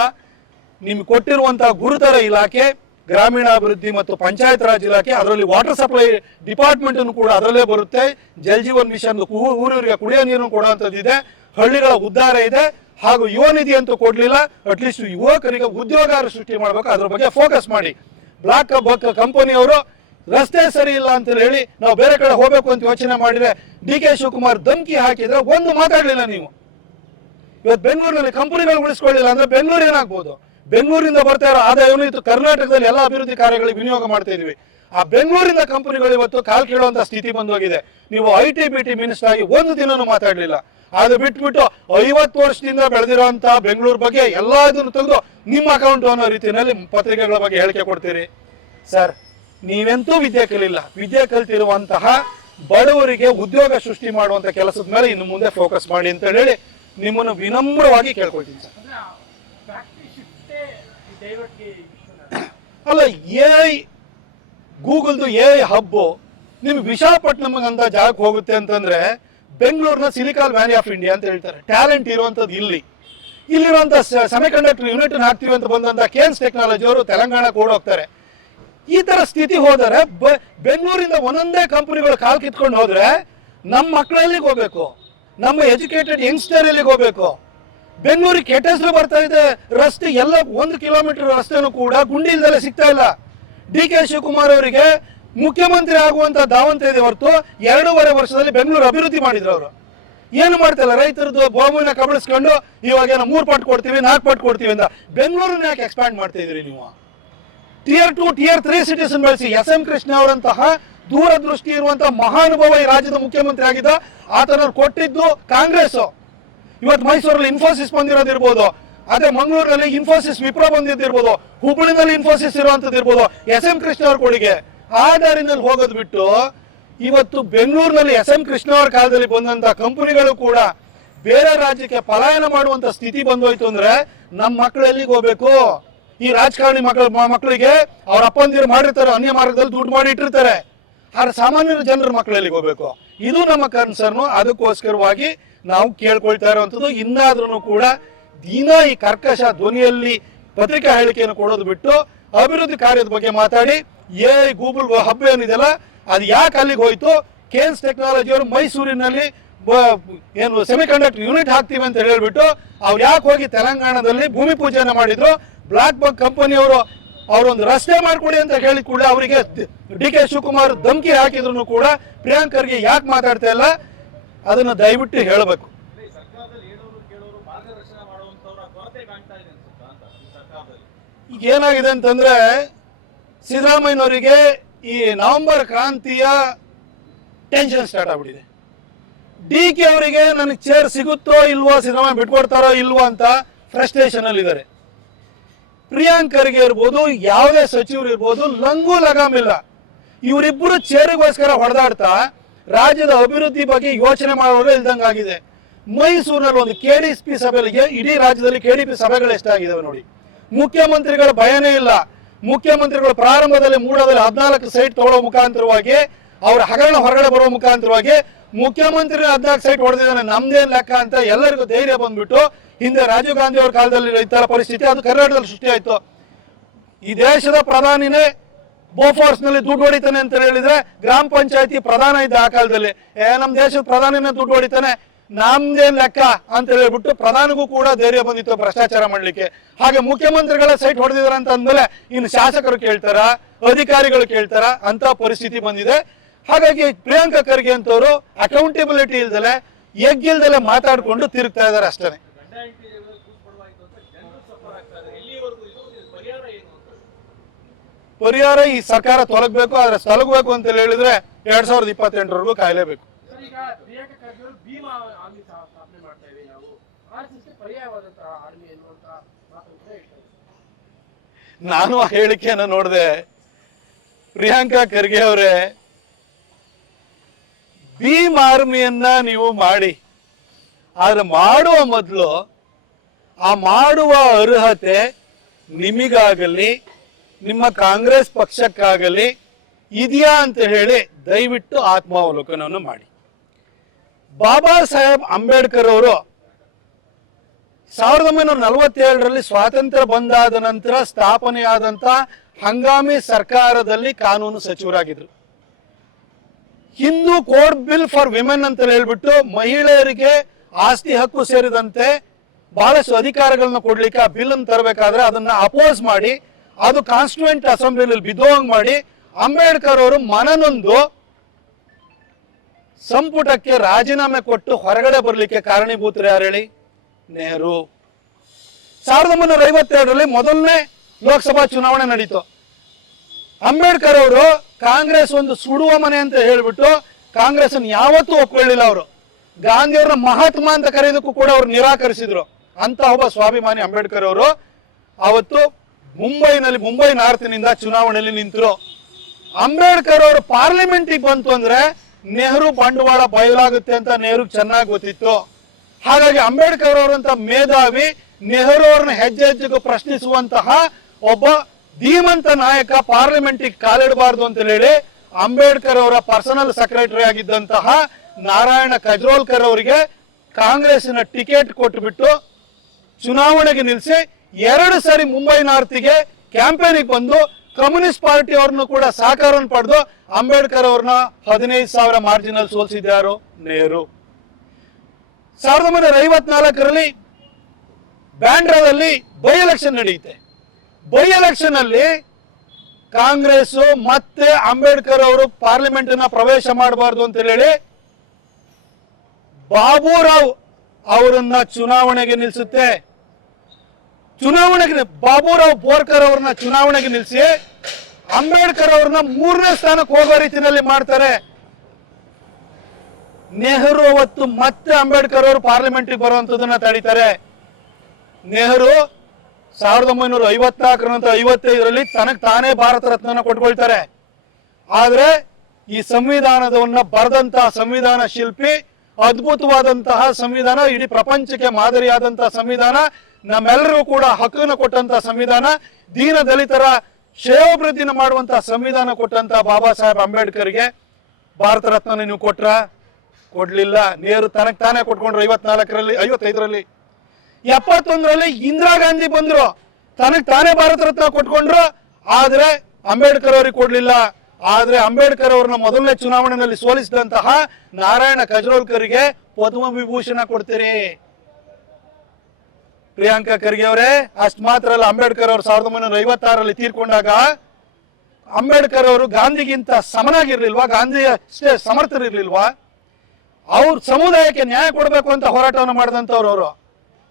ನಿಮ್ಗೆ ಕೊಟ್ಟಿರುವಂತಹ ಗುರುತರ ಇಲಾಖೆ, ಗ್ರಾಮೀಣಾಭಿವೃದ್ಧಿ ಮತ್ತು ಪಂಚಾಯತ್ ರಾಜ್ ಇಲಾಖೆ, ಅದರಲ್ಲಿ ವಾಟರ್ ಸಪ್ಲೈ ಡಿಪಾರ್ಟ್ಮೆಂಟ್ ಕೂಡ ಅದರಲ್ಲೇ ಬರುತ್ತೆ. ಜಲ್ ಜೀವನ್ ಮಿಷನ್ ಊರೂರಿಗೆ ಕುಡಿಯೋ ನೀರು ಕೊಡುವಂಥದ್ದಿದೆ, ಹಳ್ಳಿಗಳ ಉದ್ಧಾರ ಇದೆ. ಹಾಗೂ ಯುವ ನಿಧಿ ಅಂತೂ ಕೊಡ್ಲಿಲ್ಲ. ಅಟ್ಲೀಸ್ಟ್ ಯುವಕರಿಗೆ ಉದ್ಯೋಗ ಸೃಷ್ಟಿ ಮಾಡ್ಬೇಕು, ಅದ್ರ ಬಗ್ಗೆ ಫೋಕಸ್ ಮಾಡಿ. ಬ್ಲಾಕ್ ಬಕ್ ಕಂಪನಿಯವರು ರಸ್ತೆ ಸರಿ ಇಲ್ಲ ಅಂತ ಹೇಳಿ ನಾವು ಬೇರೆ ಕಡೆ ಹೋಗ್ಬೇಕು ಅಂತ ಯೋಚನೆ ಮಾಡಿದ್ರೆ DK ಶಿವಕುಮಾರ್ ಧಮಕಿ ಹಾಕಿದ್ರೆ ಒಂದು ಮಾತಾಡ್ಲಿಲ್ಲ ನೀವು. ಇವತ್ತು ಬೆಂಗಳೂರಿನಲ್ಲಿ ಕಂಪನಿಗಳು ಉಳಿಸ್ಕೊಳ್ಳಿಲ್ಲ ಅಂದ್ರೆ ಬೆಂಗಳೂರು ಏನಾಗ್ಬೋದು? ಬೆಂಗಳೂರಿಂದ ಬರ್ತಾ ಇರೋ ಆದಾಯವನ್ನು ಇದು ಕರ್ನಾಟಕದಲ್ಲಿ ಎಲ್ಲ ಅಭಿವೃದ್ಧಿ ಕಾರ್ಯಗಳಿಗೆ ವಿನಿಯೋಗ ಮಾಡ್ತಾ ಇದೀವಿ. ಆ ಬೆಂಗಳೂರಿಂದ ಕಂಪನಿಗಳು ಇವತ್ತು ಕಾಲ್ ಕೇಳುವಂತ ಸ್ಥಿತಿ ಬಂದೋಗಿದೆ. ನೀವು IT BT ಮಿನಿಸ್ಟರ್ ಆಗಿ ಒಂದು ದಿನನೂ ಮಾತಾಡ್ಲಿಲ್ಲ. ಅದು ಬಿಟ್ಬಿಟ್ಟು 50 ವರ್ಷದಿಂದ ಬೆಳೆದಿರುವಂತ ಬೆಂಗಳೂರು ಬಗ್ಗೆ ಎಲ್ಲಾ ಇದನ್ನು ತೆಗೆದು ನಿಮ್ಮ ಅಕೌಂಟ್ ಅನ್ನೋ ರೀತಿಯಲ್ಲಿ ಪತ್ರಿಕೆಗಳ ಬಗ್ಗೆ ಹೇಳಿಕೆ ಕೊಡ್ತೀರಿ. ಸರ್, ನೀವೆಂತೂ ವಿದ್ಯೆ ಕಲಿಲ್ಲ. ವಿದ್ಯೆ ಕಲ್ತಿರುವಂತಹ ಬಡವರಿಗೆ ಉದ್ಯೋಗ ಸೃಷ್ಟಿ ಮಾಡುವಂತ ಕೆಲಸದ ಮೇಲೆ ಇನ್ನು ಮುಂದೆ ಫೋಕಸ್ ಮಾಡಿ ಅಂತ ಹೇಳಿ ನಿಮ್ಮನ್ನು ವಿನಮ್ರವಾಗಿ ಕೇಳ್ಕೊಳ್ತೀನಿ ಸರ್. ಅಲ್ಲ, AI ಗೂಗಲ್ದು AI ಹಬ್ಬು ನಿಮ್ಗೆ ವಿಶಾಖಪಟ್ಟಣಂ ಅಂತ ಜಾಗಕ್ಕೆ ಹೋಗುತ್ತೆ ಅಂತಂದ್ರೆ ಬೆಂಗಳೂರಿನ ಸಿಲಿಕಾನ್ ವ್ಯಾಲಿ ಆಫ್ ಇಂಡಿಯಾ ಅಂತ ಹೇಳ್ತಾರೆ. ಟ್ಯಾಲೆಂಟ್ ಇರುವಂತದ್ದು ಇಲ್ಲಿರುವಂತ ಸೆಮಿಕಂಡಕ್ಟರ್ ಯೂನಿಟ್ ಹಾಕ್ತೀವಿ ಅಂತ ಬಂದಂತ ಕೇನ್ಸ್ ಟೆಕ್ನಾಲಜಿ ಅವರು ತೆಲಂಗಾಣಕ್ಕೆ ಓಡೋಗ್ತಾರೆ. ಈ ತರ ಸ್ಥಿತಿ ಹೋದರೆ ಬೆಂಗಳೂರಿಂದ ಒಂದೊಂದೇ ಕಂಪನಿಗಳು ಕಾಲ್ ಕಿತ್ಕೊಂಡು ಹೋದ್ರೆ ನಮ್ಮ ಮಕ್ಕಳಲ್ಲಿಗೆ ಹೋಗ್ಬೇಕು, ನಮ್ಮ ಎಜುಕೇಟೆಡ್ ಯಂಗ್ಸ್ಟರ್ ಎಲ್ಲಿಗೆ ಹೋಗ್ಬೇಕು? ಬೆಂಗಳೂರಿಗೆ ಕೆಟ್ಟ ಹೆಸರು ಬರ್ತಾ ಇದೆ. ರಸ್ತೆ ಎಲ್ಲ 1 ಕಿಲೋಮೀಟರ್ ರಸ್ತೆನೂ ಕೂಡ ಗುಂಡಿ ಇಲ್ದಲೆ ಸಿಗ್ತಾ ಇಲ್ಲ. DK ಶಿವಕುಮಾರ್ ಅವರಿಗೆ ಮುಖ್ಯಮಂತ್ರಿ ಆಗುವಂತ ಧಾವಂತ ಇದೆ ಹೊರತು 2.5 ವರ್ಷದಲ್ಲಿ ಬೆಂಗಳೂರು ಅಭಿವೃದ್ಧಿ ಮಾಡಿದ್ರು. ಅವರು ಏನು ಮಾಡ್ತಿಲ್ಲ, ರೈತರದ್ದು ಭೂಮಿನ ಕಬಳಿಸ್ಕೊಂಡು ಇವಾಗ 3 ಪಟ್ಟು ಕೊಡ್ತೀವಿ 4 ಪಟ್ಟು ಕೊಡ್ತೀವಿ ಅಂತ ಬೆಂಗಳೂರನ್ನ ಯಾಕೆ ಎಕ್ಸ್ಪ್ಯಾಂಡ್ ಮಾಡ್ತಾ ಇದ್ರಿ ನೀವು? Tier 2 Tier 3 ಸಿಟೀಸ್ ಬೆಳೆಸಿ. SM ಕೃಷ್ಣ ಅವರಂತಹ ದೂರದೃಷ್ಟಿ ಇರುವಂತಹ ಮಹಾನುಭಾವ ಈ ರಾಜ್ಯದ ಮುಖ್ಯಮಂತ್ರಿ ಆಗಿದ್ದ. ಆತನವ್ರು ಕೊಟ್ಟಿದ್ದು ಕಾಂಗ್ರೆಸ್. ಇವತ್ತು ಮೈಸೂರಲ್ಲಿ ಇನ್ಫೋಸಿಸ್ ಬಂದಿರೋದಿರ್ಬೋದು, ಅದೇ ಮಂಗಳೂರಿನಲ್ಲಿ ಇನ್ಫೋಸಿಸ್ ವಿಪ್ರೋ ಬಂದಿದ್ದಿರ್ಬೋದು, ಹುಬ್ಬಳ್ಳಿನಲ್ಲಿ ಇನ್ಫೋಸಿಸ್ ಇರುವಂತದ್ದು ಇರ್ಬೋದು. SM ಕೃಷ್ಣ ಅವ್ರ ಕೊಡುಗೆ. ಆ ದಾರಿನಲ್ಲಿ ಹೋಗೋದು ಬಿಟ್ಟು ಇವತ್ತು ಬೆಂಗಳೂರಿನಲ್ಲಿ SM ಕೃಷ್ಣ ಅವ್ರ ಕಾಲದಲ್ಲಿ ಬಂದಂತ ಕಂಪನಿಗಳು ಕೂಡ ಬೇರೆ ರಾಜ್ಯಕ್ಕೆ ಪಲಾಯನ ಮಾಡುವಂತ ಸ್ಥಿತಿ ಬಂದೋಯ್ತು ಅಂದ್ರೆ ನಮ್ಮ ಮಕ್ಕಳು ಎಲ್ಲಿಗೆ ಹೋಗ್ಬೇಕು? ಈ ರಾಜಕಾರಣಿ ಮಕ್ಕಳಿಗೆ ಅವ್ರ ಅಪ್ಪಂದಿರು ಮಾಡಿರ್ತಾರೆ, ಅನ್ಯ ಮಾರ್ಗದಲ್ಲಿ ದುಡ್ಡು ಮಾಡಿ ಇಟ್ಟಿರ್ತಾರೆ. ಆದ್ರೆ ಸಾಮಾನ್ಯ ಜನರ ಮಕ್ಕಳು ಎಲ್ಲಿಗೆ ಹೋಗ್ಬೇಕು? ಇದು ನಮ್ಮ ಕನ್ಸರ್ನು. ಅದಕ್ಕೋಸ್ಕರವಾಗಿ ನಾವು ಕೇಳ್ಕೊಳ್ತಾ ಇರುವಂತದ್ದು, ಇನ್ನಾದ್ರೂ ಕೂಡ ದಿನ ಈ ಕರ್ಕಶ ಧ್ವನಿಯಲ್ಲಿ ಪತ್ರಿಕಾ ಹೇಳಿಕೆಯನ್ನು ಕೊಡೋದು ಬಿಟ್ಟು ಅಭಿವೃದ್ಧಿ ಕಾರ್ಯದ ಬಗ್ಗೆ ಮಾತಾಡಿ. ಗೂಗಲ್ ಹಬ್ ಏನಿದೆಯಲ್ಲ ಅದು ಯಾಕೆ ಅಲ್ಲಿಗೆ ಹೋಯ್ತು? ಕೇನ್ಸ್ ಟೆಕ್ನಾಲಜಿ ಅವರು ಮೈಸೂರಿನಲ್ಲಿ ಏನು ಸೆಮಿಕಂಡಕ್ಟರ್ ಯೂನಿಟ್ ಹಾಕ್ತೀವಿ ಅಂತ ಹೇಳ್ಬಿಟ್ಟು ಅವ್ರು ಯಾಕೆ ಹೋಗಿ ತೆಲಂಗಾಣದಲ್ಲಿ ಭೂಮಿ ಪೂಜೆನ ಮಾಡಿದ್ರು? ಬ್ಲಾಕ್ ಬಕ್ ಕಂಪನಿಯವರು ಅವರೊಂದು ರಸ್ತೆ ಮಾಡ್ಕೊಡಿ ಅಂತ ಹೇಳಿ ಕೂಡ ಅವರಿಗೆ DK ಶಿವಕುಮಾರ್ ಧಮಕಿ ಹಾಕಿದ್ರು ಕೂಡ ಪ್ರಿಯಾಂಕ್ ಖರ್ಗೆ ಯಾಕೆ ಮಾತಾಡ್ತಾ ಇಲ್ಲ? ಅದನ್ನ ದಯವಿಟ್ಟು ಹೇಳಬೇಕು. ಈಗ ಏನಾಗಿದೆ ಅಂತಂದ್ರೆ ಸಿದ್ದರಾಮಯ್ಯನವರಿಗೆ ಈ ನವೆಂಬರ್ ಕ್ರಾಂತಿಯ ಟೆನ್ಷನ್ ಸ್ಟಾರ್ಟ್ ಆಗ್ಬಿಟ್ಟಿದೆ. DK ಅವರಿಗೆ ನನಗೆ ಚೇರ್ ಸಿಗುತ್ತೋ ಇಲ್ವೋ, ಸಿದ್ದರಾಮಯ್ಯ ಬಿಟ್ಕೊಡ್ತಾರೋ ಇಲ್ವೋ ಅಂತ ಫ್ರಸ್ಟ್ರೇಷನ್ ಅಲ್ಲಿ ಇದ್ದಾರೆ. ಪ್ರಿಯಾಂಕ್ ಖರ್ಗೆ ಇರ್ಬೋದು, ಯಾವುದೇ ಸಚಿವರು ಇರ್ಬೋದು, ಲಂಗೂ ಲಗಾಮಿಲ್ಲ. ಇವರಿಬ್ಬರು ಚೇರಿಗೋಸ್ಕರ ಹೊಡೆದಾಡ್ತಾ ರಾಜ್ಯದ ಅಭಿವೃದ್ಧಿ ಬಗ್ಗೆ ಯೋಚನೆ ಮಾಡೋರು ಇಲ್ದಂಗಾಗಿದೆ. ಮೈಸೂರಿನಲ್ಲಿ ಒಂದು KDP ಸಭೆಗಳಿಗೆ ಇಡೀ ರಾಜ್ಯದಲ್ಲಿ KDP ಸಭೆಗಳು ಎಷ್ಟಾಗಿದ್ದಾವೆ ನೋಡಿ. ಮುಖ್ಯಮಂತ್ರಿಗಳ ಭಯನೇ ಇಲ್ಲ. ಮುಖ್ಯಮಂತ್ರಿಗಳು ಪ್ರಾರಂಭದಲ್ಲಿ ಮೂಡದಲ್ಲಿ 14 ಸೈಟ್ ತಗೊಳ್ಳೋ ಮುಖಾಂತರವಾಗಿ ಅವ್ರ ಹಗರಣ ಹೊರಗಡೆ ಬರೋ ಮುಖಾಂತರವಾಗಿ ಮುಖ್ಯಮಂತ್ರಿ 14 ಸೈಟ್ ಹೊಡೆದಿದ್ದಾನೆ, ನಮ್ದೇನ್ ಲೆಕ್ಕ ಅಂತ ಎಲ್ಲರಿಗೂ ಧೈರ್ಯ ಬಂದ್ಬಿಟ್ಟು ಹಿಂದೆ ರಾಜೀವ್ ಗಾಂಧಿ ಅವ್ರ ಕಾಲದಲ್ಲಿ ಈ ತರ ಪರಿಸ್ಥಿತಿ ಅದು ಕರ್ನಾಟಕದಲ್ಲಿ ಸೃಷ್ಟಿ ಆಯ್ತು. ಈ ದೇಶದ ಪ್ರಧಾನಿನೇ ಬೋಫೋರ್ಸ್ ನಲ್ಲಿ ದುಡ್ಡು ಹೊಡಿತಾನೆ ಅಂತ ಹೇಳಿದ್ರೆ ಗ್ರಾಮ ಪಂಚಾಯತಿ ಪ್ರಧಾನ ಇದ್ದ ಆ ಕಾಲದಲ್ಲಿ ನಮ್ಮ ದೇಶದ ಪ್ರಧಾನಿನೇ ದುಡ್ಡು ಹೊಡಿತಾನೆ, ನಮ್ದೇನ್ ಲೆಕ್ಕ ಅಂತ ಹೇಳ್ಬಿಟ್ಟು ಪ್ರಧಾನಿಗೂ ಕೂಡ ಧೈರ್ಯ ಬಂದಿತ್ತು ಭ್ರಷ್ಟಾಚಾರ ಮಾಡ್ಲಿಕ್ಕೆ. ಹಾಗೆ ಮುಖ್ಯಮಂತ್ರಿಗಳ ಸೈಟ್ ಹೊಡೆದಿದಾರ ಅಂತ ಅಂದ್ಮೇಲೆ ಇನ್ನು ಶಾಸಕರು ಕೇಳ್ತಾರ, ಅಧಿಕಾರಿಗಳು ಕೇಳ್ತಾರ ಅಂತ ಪರಿಸ್ಥಿತಿ ಬಂದಿದೆ. ಹಾಗಾಗಿ ಪ್ರಿಯಾಂಕಾ ಖರ್ಗೆ ಅಂತವರು ಅಕೌಂಟಬಿಲಿಟಿ ಇಲ್ದಲೆ ಎಗ್ಗಿಲ್ದಲೆ ಮಾತಾಡ್ಕೊಂಡು ತಿರುಗ್ತಾ ಇದಾರೆ ಅಷ್ಟೇ. ಪರಿಹಾರ ಈ ಸರ್ಕಾರ ತೊಲಗಬೇಕು. ಆದ್ರೆ ತೊಲಗಬೇಕು ಅಂತ ಹೇಳಿದ್ರೆ 2028ವರೆಗೂ ಕಾಯಲೇಬೇಕು. ಈಗ ಪ್ರಿಯಾಂಕಾ ಖರ್ಗೆ ಅವರು ಭೀಮ್ ಆರ್ಮಿ ಸ್ಥಾಪನೆ ಮಾಡ್ತಾ ಇದ್ದೀವಿ ನಾವು, ಆರ್ಎಸ್ಎಸ್ಗೆ ಪರ್ಯಾಯವಾದಂತಹ ಆರ್ಮಿ ಎನ್ನುವಂತ ಮಾತನ್ನು ಹೇಳ್ತಾರೆ. ನಾನು ಆ ಹೇಳಿಕೆಯನ್ನು ನೋಡಿದೆ. ಪ್ರಿಯಾಂಕಾ ಖರ್ಗೆ ಅವರೇ, ಭೀಮ್ ಆರ್ಮಿಯನ್ನ ನೀವು ಮಾಡಿ, ಆದ್ರೆ ಮಾಡುವ ಮೊದಲು ಆ ಮಾಡುವ ಅರ್ಹತೆ ನಿಮಗಾಗಲಿ ನಿಮ್ಮ ಕಾಂಗ್ರೆಸ್ ಪಕ್ಷಕ್ಕಾಗಲಿ ಇದೆಯಾ ಅಂತ ಹೇಳಿ ದಯವಿಟ್ಟು ಆತ್ಮಾವಲೋಕನವನ್ನು ಮಾಡಿ. ಬಾಬಾ ಸಾಹೇಬ್ ಅಂಬೇಡ್ಕರ್ ಅವರು 1947ರಲ್ಲಿ ಸ್ವಾತಂತ್ರ್ಯ ಬಂದಾದ ನಂತರ ಸ್ಥಾಪನೆಯಾದಂತ ಹಂಗಾಮಿ ಸರ್ಕಾರದಲ್ಲಿ ಕಾನೂನು ಸಚಿವರಾಗಿದ್ರು. Hindu code bill for women ಅಂತ ಹೇಳ್ಬಿಟ್ಟು ಮಹಿಳೆಯರಿಗೆ ಆಸ್ತಿ ಹಕ್ಕು ಸೇರಿದಂತೆ ಬಹಳಷ್ಟು ಅಧಿಕಾರಗಳನ್ನ ಕೊಡ್ಲಿಕ್ಕೆ ಆ ಬಿಲ್ ಅನ್ನು ತರಬೇಕಾದ್ರೆ ಅದನ್ನ ಅಪೋಸ್ ಮಾಡಿ ಅದು ಕಾನ್ಸ್ಟಿಟ್ಯೂಯೆಂಟ್ ಅಸೆಂಬ್ಲಿನಲ್ಲಿ ಬಿದ್ದೋಂಗ್ ಮಾಡಿ ಅಂಬೇಡ್ಕರ್ ಅವರು ಮನನೊಂದು ಸಂಪುಟಕ್ಕೆ ರಾಜೀನಾಮೆ ಕೊಟ್ಟು ಹೊರಗಡೆ ಬರಲಿಕ್ಕೆ ಕಾರಣೀಭೂತರು ಯಾರು ಹೇಳಿ? ನೆಹರು. 1952ರಲ್ಲಿ ಮೊದಲನೇ ಲೋಕಸಭಾ ಚುನಾವಣೆ ನಡೀತು. ಅಂಬೇಡ್ಕರ್ ಅವರು ಕಾಂಗ್ರೆಸ್ ಒಂದು ಸುಡುವ ಮನೆ ಅಂತ ಹೇಳ್ಬಿಟ್ಟು ಕಾಂಗ್ರೆಸ್ ಅನ್ನು ಯಾವತ್ತೂ ಒಪ್ಕೊಳ್ಳಿಲ್ಲ. ಅವರು ಗಾಂಧಿಯವ್ರನ್ನ ಮಹಾತ್ಮ ಅಂತ ಕರೆಯೋದಕ್ಕೂ ಕೂಡ ಅವ್ರು ನಿರಾಕರಿಸಿದ್ರು. ಅಂತ ಒಬ್ಬ ಸ್ವಾಭಿಮಾನಿ ಅಂಬೇಡ್ಕರ್ ಅವರು ಅವತ್ತು ಮುಂಬೈ ನಾರ್ತ್ನಿಂದ ಚುನಾವಣೆಯಲ್ಲಿ ನಿಂತರು. ಅಂಬೇಡ್ಕರ್ ಅವರು ಪಾರ್ಲಿಮೆಂಟಿಗೆ ಬಂತು ಅಂದ್ರೆ ನೆಹರು ಬಂಡವಾಳ ಬಯಲಾಗುತ್ತೆ ಅಂತ ನೆಹರು ಚೆನ್ನಾಗಿ ಗೊತ್ತಿತ್ತು. ಹಾಗಾಗಿ ಅಂಬೇಡ್ಕರ್ ಅವರಂತ ಮೇಧಾವಿ ನೆಹರು ಅವ್ರನ್ನ ಹೆಜ್ಜೆ ಹೆಜ್ಜೆಗೂ ಪ್ರಶ್ನಿಸುವಂತಹ ಒಬ್ಬ ಧೀಮಂತ ನಾಯಕ ಪಾರ್ಲಿಮೆಂಟಿಗೆ ಕಾಲಿಡಬಾರ್ದು ಅಂತ ಹೇಳಿ ಅಂಬೇಡ್ಕರ್ ಅವರ ಪರ್ಸನಲ್ ಸೆಕ್ರೆಟರಿ ಆಗಿದ್ದಂತಹ ನಾರಾಯಣ ಕಜ್ರೋಲ್ಕರ್ ಅವರಿಗೆ ಕಾಂಗ್ರೆಸ್ನ ಟಿಕೆಟ್ ಕೊಟ್ಟುಬಿಟ್ಟು ಚುನಾವಣೆಗೆ ನಿಲ್ಲಿಸಿ 2 ಸಾರಿ ಮುಂಬೈ ನಾರ್ತ್ಗೆ ಕ್ಯಾಂಪೇನಿಗೆ ಬಂದು ಕಮ್ಯುನಿಸ್ಟ್ ಪಾರ್ಟಿ ಅವ್ರನ್ನು ಕೂಡ ಸಹಕಾರವನ್ನು ಪಡೆದು ಅಂಬೇಡ್ಕರ್ ಅವ್ರನ್ನ 15,000 ಮಾರ್ಜಿನಲ್ ಸೋಲಿಸಿದ್ಯಾರು? ನೆಹರು. 1954ರಲ್ಲಿ ಬ್ಯಾಂಡ್ರಾದಲ್ಲಿ ಬೈ ಎಲೆಕ್ಷನ್ ನಡೆಯುತ್ತೆ. ಬೈ ಎಲೆಕ್ಷನ್ ಅಲ್ಲಿ ಕಾಂಗ್ರೆಸ್ ಮತ್ತೆ ಅಂಬೇಡ್ಕರ್ ಅವರು ಪಾರ್ಲಿಮೆಂಟ್ ಅನ್ನ ಪ್ರವೇಶ ಮಾಡಬಾರ್ದು ಅಂತ ಹೇಳಿ ಬಾಬುರಾವ್ ಅವರನ್ನ ಚುನಾವಣೆಗೆ ನಿಲ್ಲಿಸುತ್ತೆ. ಚುನಾವಣೆಗೆ ಬಾಬುರಾವ್ ಬೋರ್ಕರ್ ಅವ್ರನ್ನ ಚುನಾವಣೆಗೆ ನಿಲ್ಲಿಸಿ ಅಂಬೇಡ್ಕರ್ ಅವ್ರನ್ನ 3ನೇ ಸ್ಥಾನಕ್ಕೆ ಹೋಗೋ ರೀತಿಯಲ್ಲಿ ಮಾಡ್ತಾರೆ. ನೆಹರು ಅವತ್ತು ಮತ್ತೆ ಅಂಬೇಡ್ಕರ್ ಅವರು ಪಾರ್ಲಿಮೆಂಟ್ಗೆ ಬರುವಂತದನ್ನ ತಡೀತಾರೆ. ನೆಹರು 1954 ನಂತರ 55ರಲ್ಲಿ ತನಗೆ ತಾನೇ ಭಾರತ ರತ್ನ ಕೊಟ್ಕೊಳ್ತಾರೆ. ಆದ್ರೆ ಈ ಸಂವಿಧಾನವನ್ನ ಬರೆದಂತಹ ಸಂವಿಧಾನ ಶಿಲ್ಪಿ, ಅದ್ಭುತವಾದಂತಹ ಸಂವಿಧಾನ, ಇಡೀ ಪ್ರಪಂಚಕ್ಕೆ ಮಾದರಿಯಾದಂತಹ ಸಂವಿಧಾನ, ನಮ್ಮೆಲ್ಲರಿಗೂ ಕೂಡ ಹಕ್ಕನ್ನು ಕೊಟ್ಟಂತಹ ಸಂವಿಧಾನ, ದೀನ ದಲಿತರ ಶ್ರೇಯೋಭಿವೃದ್ಧಿನ ಮಾಡುವಂತಹ ಸಂವಿಧಾನ ಕೊಟ್ಟಂತಹ ಬಾಬಾ ಸಾಹೇಬ್ ಅಂಬೇಡ್ಕರ್ಗೆ ಭಾರತ ರತ್ನ ನೀವು ಕೊಟ್ರ? ಕೊಡ್ಲಿಲ್ಲ. ನೆಹರು ತನಗೆ ತಾನೇ ಕೊಟ್ಕೊಂಡ್ರು 55ರಲ್ಲಿ. 71ರಲ್ಲಿ ಇಂದಿರಾ ಗಾಂಧಿ ಬಂದ್ರು, ತನಗೆ ತಾನೇ ಭಾರತ ರತ್ನ ಕೊಟ್ಕೊಂಡ್ರು. ಆದ್ರೆ ಅಂಬೇಡ್ಕರ್ ಅವ್ರಿಗೆ ಕೊಡ್ಲಿಲ್ಲ. ಆದ್ರೆ ಅಂಬೇಡ್ಕರ್ ಅವ್ರನ್ನ ಮೊದಲನೇ ಚುನಾವಣೆಯಲ್ಲಿ ಸೋಲಿಸಿದಂತಹ ನಾರಾಯಣ ಕಜ್ರೋಲ್ಕರ್ಗೆ ಪದ್ಮ ವಿಭೂಷಣ ಕೊಡ್ತೀರಿ. ಪ್ರಿಯಾಂಕಾ ಖರ್ಗೆ ಅವರೇ, ಅಷ್ಟು ಮಾತ್ರ ಅಲ್ಲ, ಅಂಬೇಡ್ಕರ್ ಅವರು 1956ರಲ್ಲಿ ತೀರ್ಕೊಂಡಾಗ ಅಂಬೇಡ್ಕರ್ ಅವರು ಗಾಂಧಿಗಿಂತ ಸಮನಾಗಿರ್ಲಿಲ್ವಾ? ಗಾಂಧಿ ಅಷ್ಟೇ ಸಮರ್ಥರಿರ್ಲಿಲ್ವಾ? ಅವ್ರ ಸಮುದಾಯಕ್ಕೆ ನ್ಯಾಯ ಕೊಡಬೇಕು ಅಂತ ಹೋರಾಟವನ್ನು ಮಾಡಿದಂಥವ್ರು ಅವರು,